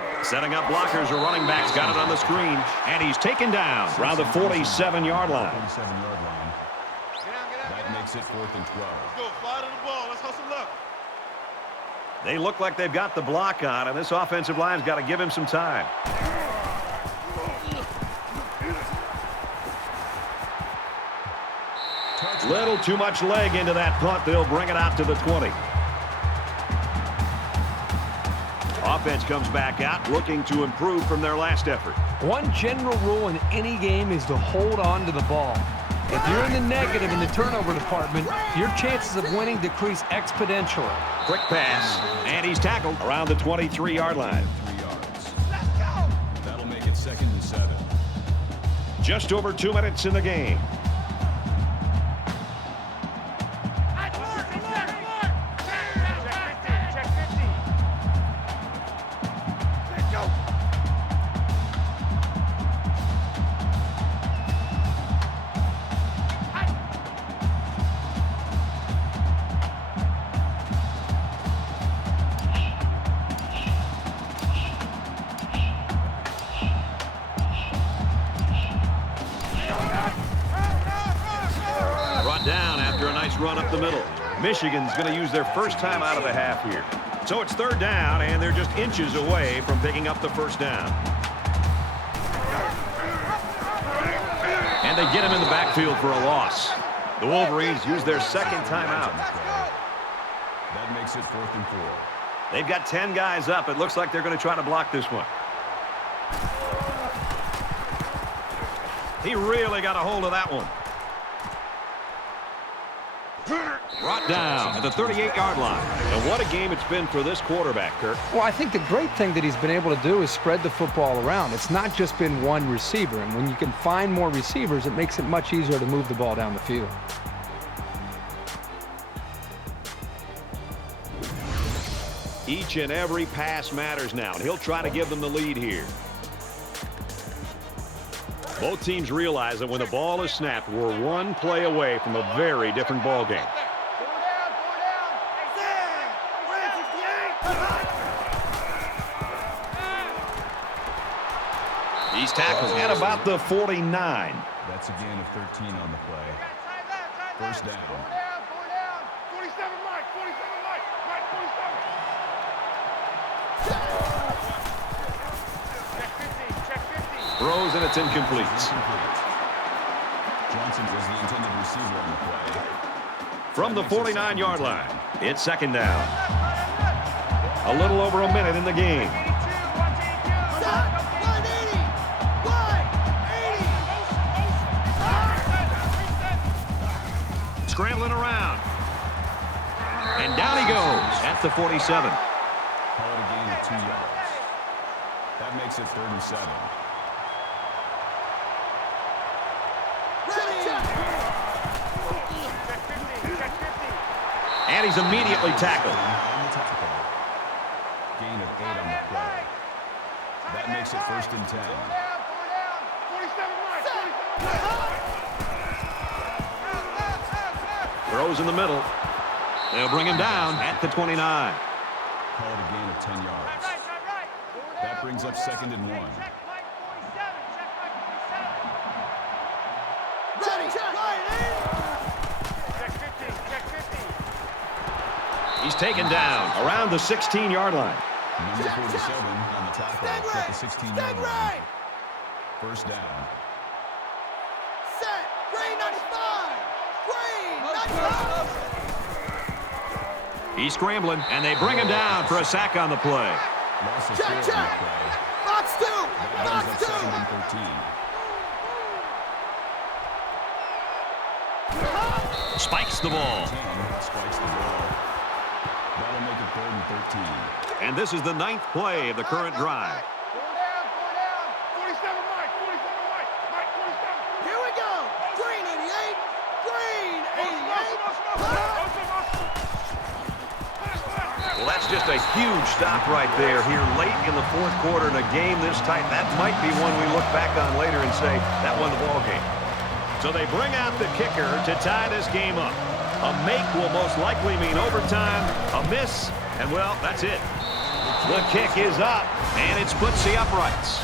95. Setting up blockers. A running back's got it on the screen. And he's taken down around the 47-yard line. 47-yard line. That makes it 4th and 12. Let's go. Fly to the ball. Let's hustle up. They look like they've got the block on, and this offensive line's got to give him some time. Little too much leg into that punt. They'll bring it out to the 20. Offense comes back out looking to improve from their last effort. One general rule in any game is to hold on to the ball. If you're in the negative in the turnover department, your chances of winning decrease exponentially. Quick pass, and he's tackled around the 23-yard line. 3 yards. That'll make it 2nd and 7. Just over 2 minutes in the game. Down after a nice run up the middle. Michigan's going to use their first time out of the half here. So it's 3rd down, and they're just inches away from picking up the first down. And they get him in the backfield for a loss. The Wolverines use their 2nd timeout. That makes it 4th and 4. They've got 10 guys up. It looks like they're going to try to block this one. He really got a hold of that one. Brought down at the 38-yard line. And what a game it's been for this quarterback, Kirk. Well, I think the great thing that he's been able to do is spread the football around. It's not just been one receiver. And when you can find more receivers, it makes it much easier to move the ball down the field. Each and every pass matters now, and he'll try to give them the lead here. Both teams realize that when the ball is snapped, we're one play away from a very different ball game. 4 down. 58. He's tackled at about the 49. That's a gain of 13 on the play. First down. 47, Mike. 47, Mike. Mike, 47. Check 50. Throws, and it's incomplete. Johnson was the intended receiver on the play. From the 49-yard line, it's second down. A little over a minute in the game. Set. 180. Wide. 80. Scrambling around. And down he goes at the 47. Call it a gain of 2 yards. That makes it 3rd and 7. And he's immediately tackled. Gain of 8 on the play. That makes it 1st and 10. Throws in the middle. They'll bring him down at the 29. Call it a gain of 10 yards. That brings up 2nd and 1. Ready. He's taken down around the 16-yard line. Number 47 on the tackle at the 16-yard line. First down. Set. Green 95. Green 95. He's scrambling, and they bring him down for a sack on the play. Loss of 4 Check. on the play. Box 2. That Box brings 2. up 2nd and 13. Spikes the ball. 10 spikes the ball. That'll make it 3rd and 13. And this is the 9th play of the current drive. 47, Mike. 47, Mike. Mike, 47. Here we go. Green 88. Green 88. Well, that's just a huge stop right there here late in the 4th quarter in a game this tight. That might be one we look back on later and say that won the ball game. So they bring out the kicker to tie this game up. A make will most likely mean overtime, a miss, and well, that's it. The kick is up, and it splits the uprights.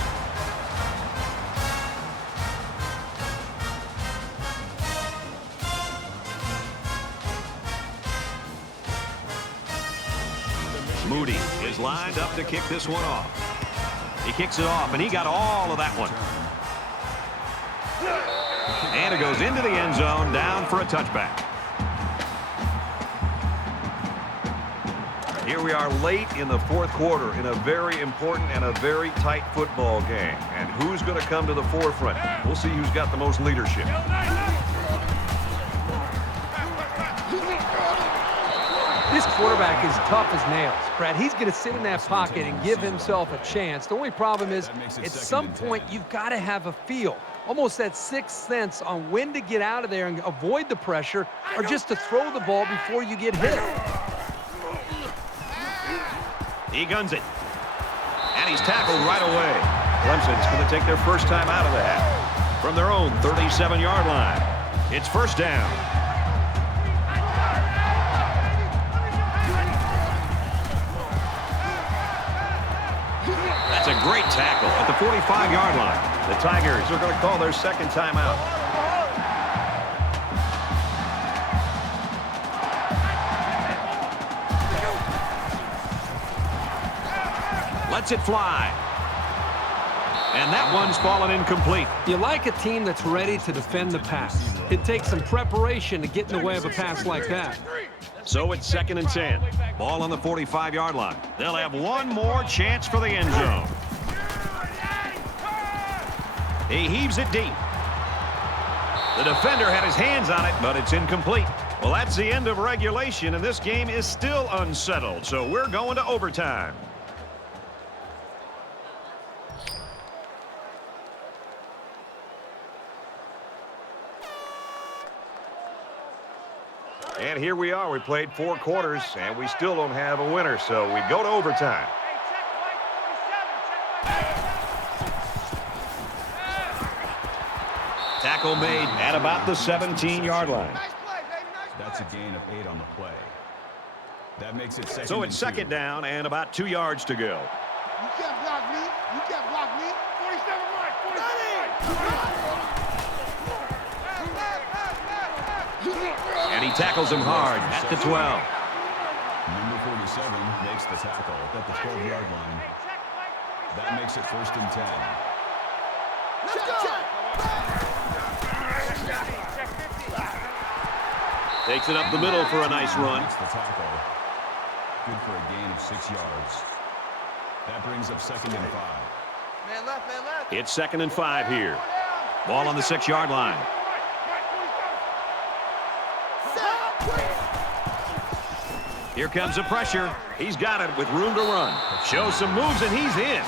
Moody is lined up to kick this one off. He kicks it off, and he got all of that one. And it goes into the end zone, down for a touchback. Here we are late in the 4th quarter in a very important and a very tight football game. And who's going to come to the forefront? We'll see who's got the most leadership. This quarterback is tough as nails. Brad, he's going to sit in that pocket and give himself a chance. The only problem is at some point you've got to have a feel, almost that 6th sense on when to get out of there and avoid the pressure or just to throw the ball before you get hit. He guns it. And he's tackled right away. Clemson's going to take their first time out of the half from their own 37-yard line. It's first down. That's a great tackle at the 45-yard line. The Tigers are going to call their second timeout. Lets it fly. And that one's fallen incomplete. You like a team that's ready to defend the pass. It takes some preparation to get in the way of a pass like that. So it's 2nd and 10. Ball on the 45-yard line. They'll have one more chance for the end zone. He heaves it deep. The defender had his hands on it, but it's incomplete. Well, that's the end of regulation, and this game is still unsettled, so we're going to overtime. And here we are. We played 4 quarters, and we still don't have a winner, so we go to overtime. Tackle made at about the 17-yard line. That's a gain of 8 on the play. That makes it 2nd. So it's 2nd down and about 2 yards to go. You can't block me. You can't block me. 47 Mike. 47 And he tackles him hard at the 12. Number 47 makes the tackle at the 12-yard line. That makes it 1st and 10. Let's go! Takes it up the middle for a nice run. Makes the tackle. Good for a gain of 6 yards. That brings up 2nd and 5. Man left, man left. It's 2nd and 5 here. Ball on the 6-yard line. Here comes the pressure. He's got it with room to run. Shows some moves, and he's in.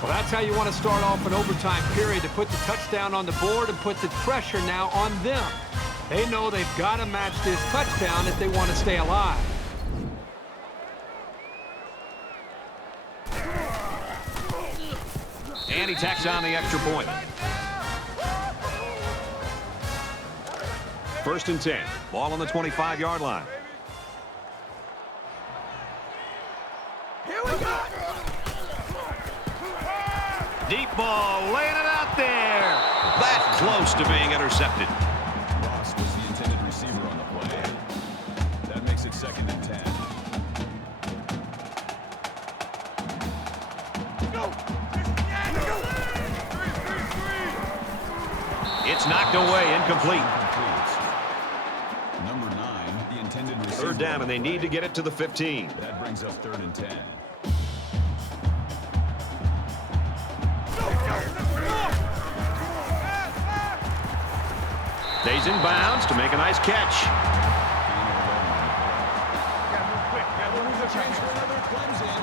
Well, that's how you want to start off an overtime period, to put the touchdown on the board and put the pressure now on them. They know they've got to match this touchdown if they want to stay alive. And he tacks on the extra point. 1st and 10. Ball on the 25-yard line. Here we go. Deep ball, laying it out there. That close to being intercepted. Ross was the intended receiver on the play. That makes it 2nd and 10. It's knocked away, incomplete. Number 9, the intended receiver. 3rd down, and they need to get it to the 15. That brings up 3rd and 10. Stays in bounds to make a nice catch. Chance for another Clemson.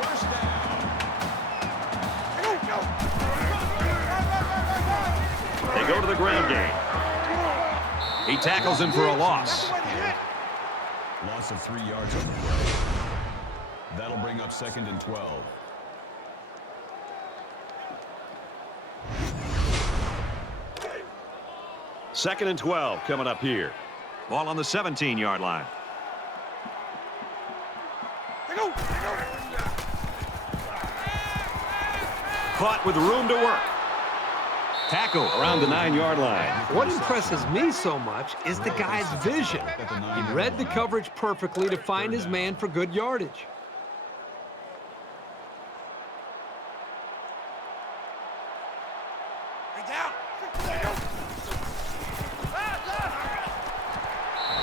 1st down. They go to the ground game. He tackles him for a loss. Loss of 3 yards on the play. That'll bring up 2nd and 12. Second and 12 coming up here. Ball on the 17-yard line. Caught with room to work. Tackle around the 9-yard line. What impresses me so much is the guy's vision. He read the coverage perfectly to find his man for good yardage.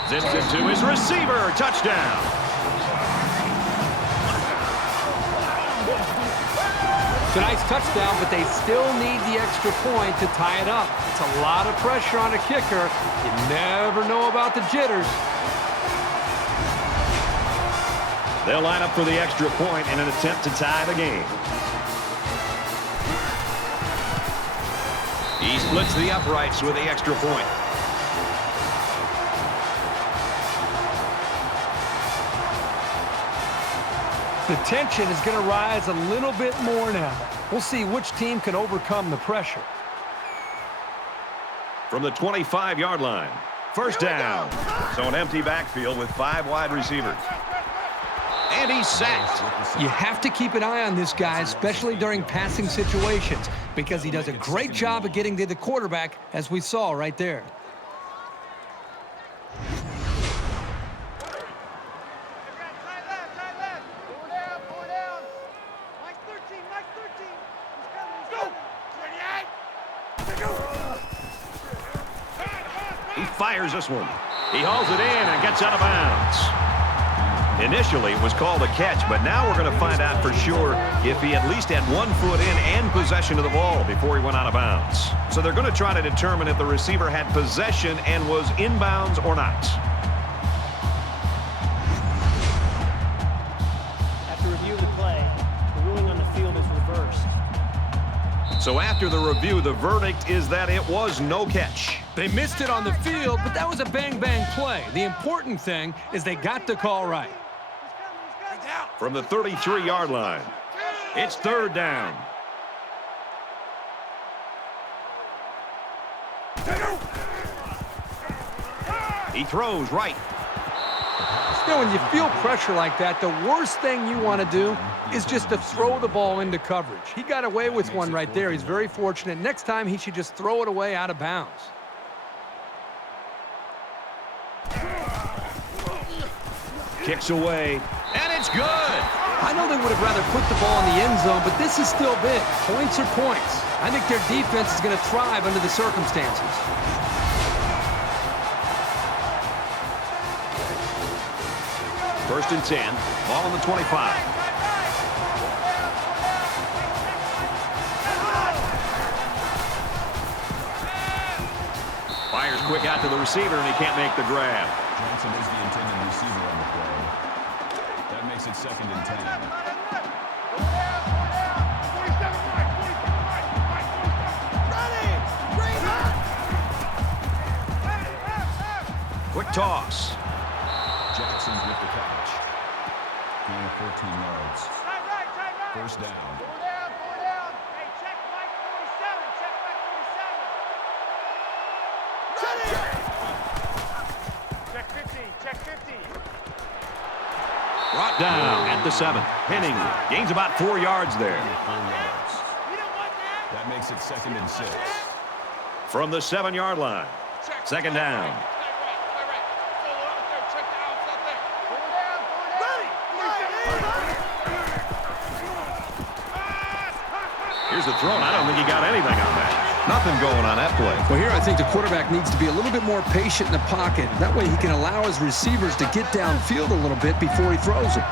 Zips it to his receiver. Touchdown. It's a nice touchdown, but they still need the extra point to tie it up. It's a lot of pressure on a kicker. You never know about the jitters. They'll line up for the extra point in an attempt to tie the game. He splits the uprights with the extra point. The tension is going to rise a little bit more now. We'll see which team can overcome the pressure. From the 25-yard line. 1st down. So an empty backfield with 5 wide receivers. And he's sacked. You have to keep an eye on this guy, especially during passing situations, because he does a great job of getting to the quarterback, as we saw right there. He fires this one. He hauls it in and gets out of bounds. Initially, it was called a catch, but now we're going to find out for sure if he at least had 1 foot in and possession of the ball before he went out of bounds. So they're going to try to determine if the receiver had possession and was inbounds or not. After review of the play, the ruling on the field is reversed. So after the review, the verdict is that it was no catch. They missed it on the field, but that was a bang-bang play. The important thing is they got the call right. From the 33-yard line, it's 3rd down. He throws right. You know, when you feel pressure like that, the worst thing you want to do is just to throw the ball into coverage. He got away with one right there. He's very fortunate. Next time, he should just throw it away out of bounds. Kicks away, and it's good. I know they would have rather put the ball in the end zone, but this is still big. Points are points. I think their defense is going to thrive under the circumstances. First and 10, ball on the 25. Fires quick out to the receiver, and he can't make the grab. Johnson is the intended receiver on the play. That makes it second and 10. Quick toss. Jackson's with the catch. Gain of 14 yards. First down. Hey, check Mike 47. Check Mike 47. Check 50. Check 50. Brought down at the 7. Henning gains about 4 yards there. 4 yards. That makes it second and 6. From the 7-yard line. Second down. Here's the throw, and I don't think he got anything on that. Nothing going on that play. Well, here I think the quarterback needs to be a little bit more patient in the pocket. That way he can allow his receivers to get downfield a little bit before he throws it.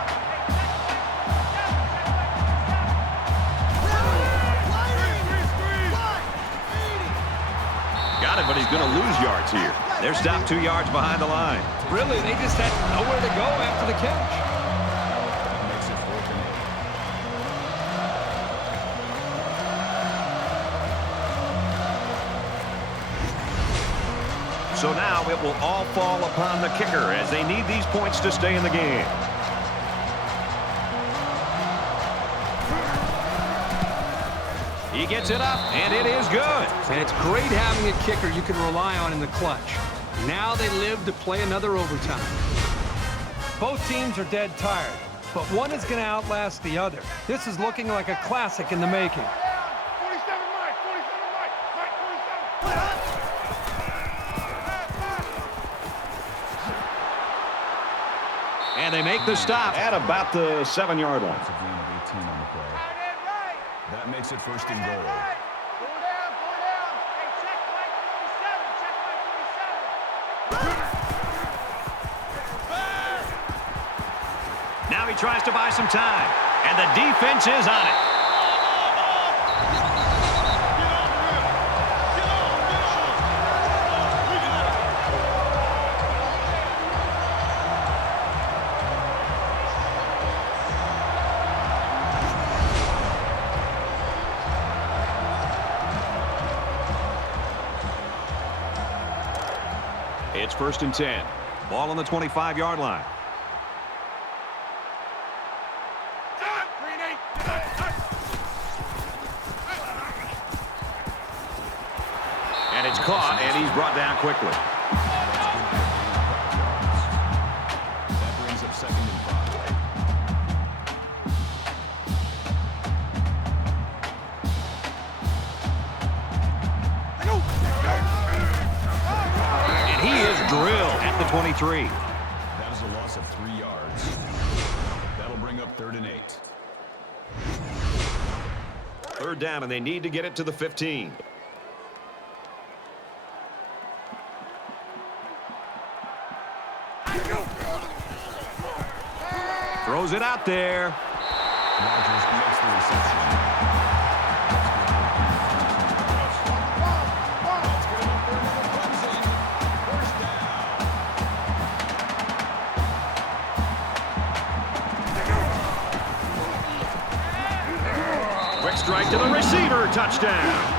Got it, but he's going to lose yards here. They're stopped 2 yards behind the line. Really, they just had nowhere to go after the catch. That makes it 4th and 8. So now it will all fall upon the kicker as they need these points to stay in the game. He gets it up, and it is good. And it's great having a kicker you can rely on in the clutch. Now they live to play another overtime. Both teams are dead tired, but one is going to outlast the other. This is looking like a classic in the making. 47 Mike. 47 Mike. Mike 47. And they make the stop at about the 7-yard line. It's a gain of 18 on the play. That makes it first and goal. Go down. Hey, check Mike 47. Check Mike 47. Now he tries to buy some time, and the defense is on it. It's first and 10. Ball on the 25-yard line. And it's caught, and he's brought down quickly. That brings up second and 5. And he is drilled at the 23. That is a loss of 3 yards. That'll bring up 3rd and 8. Third down, and they need to get it to the 15. Throws it out there. Rodgers makes the reception. Quick strike to the receiver. Touchdown.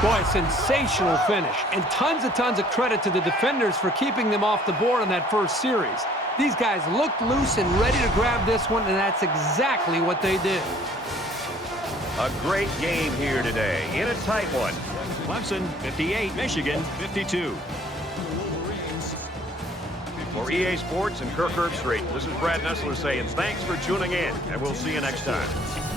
Boy, sensational finish, and tons of credit to the defenders for keeping them off the board on that first series. These guys looked loose and ready to grab this one, and that's exactly what they did. A great game here today in a tight one. Clemson 58, Michigan 52. For EA Sports and Kirk Herbstreit, this is Brad Nessler saying thanks for tuning in, and we'll see you next time.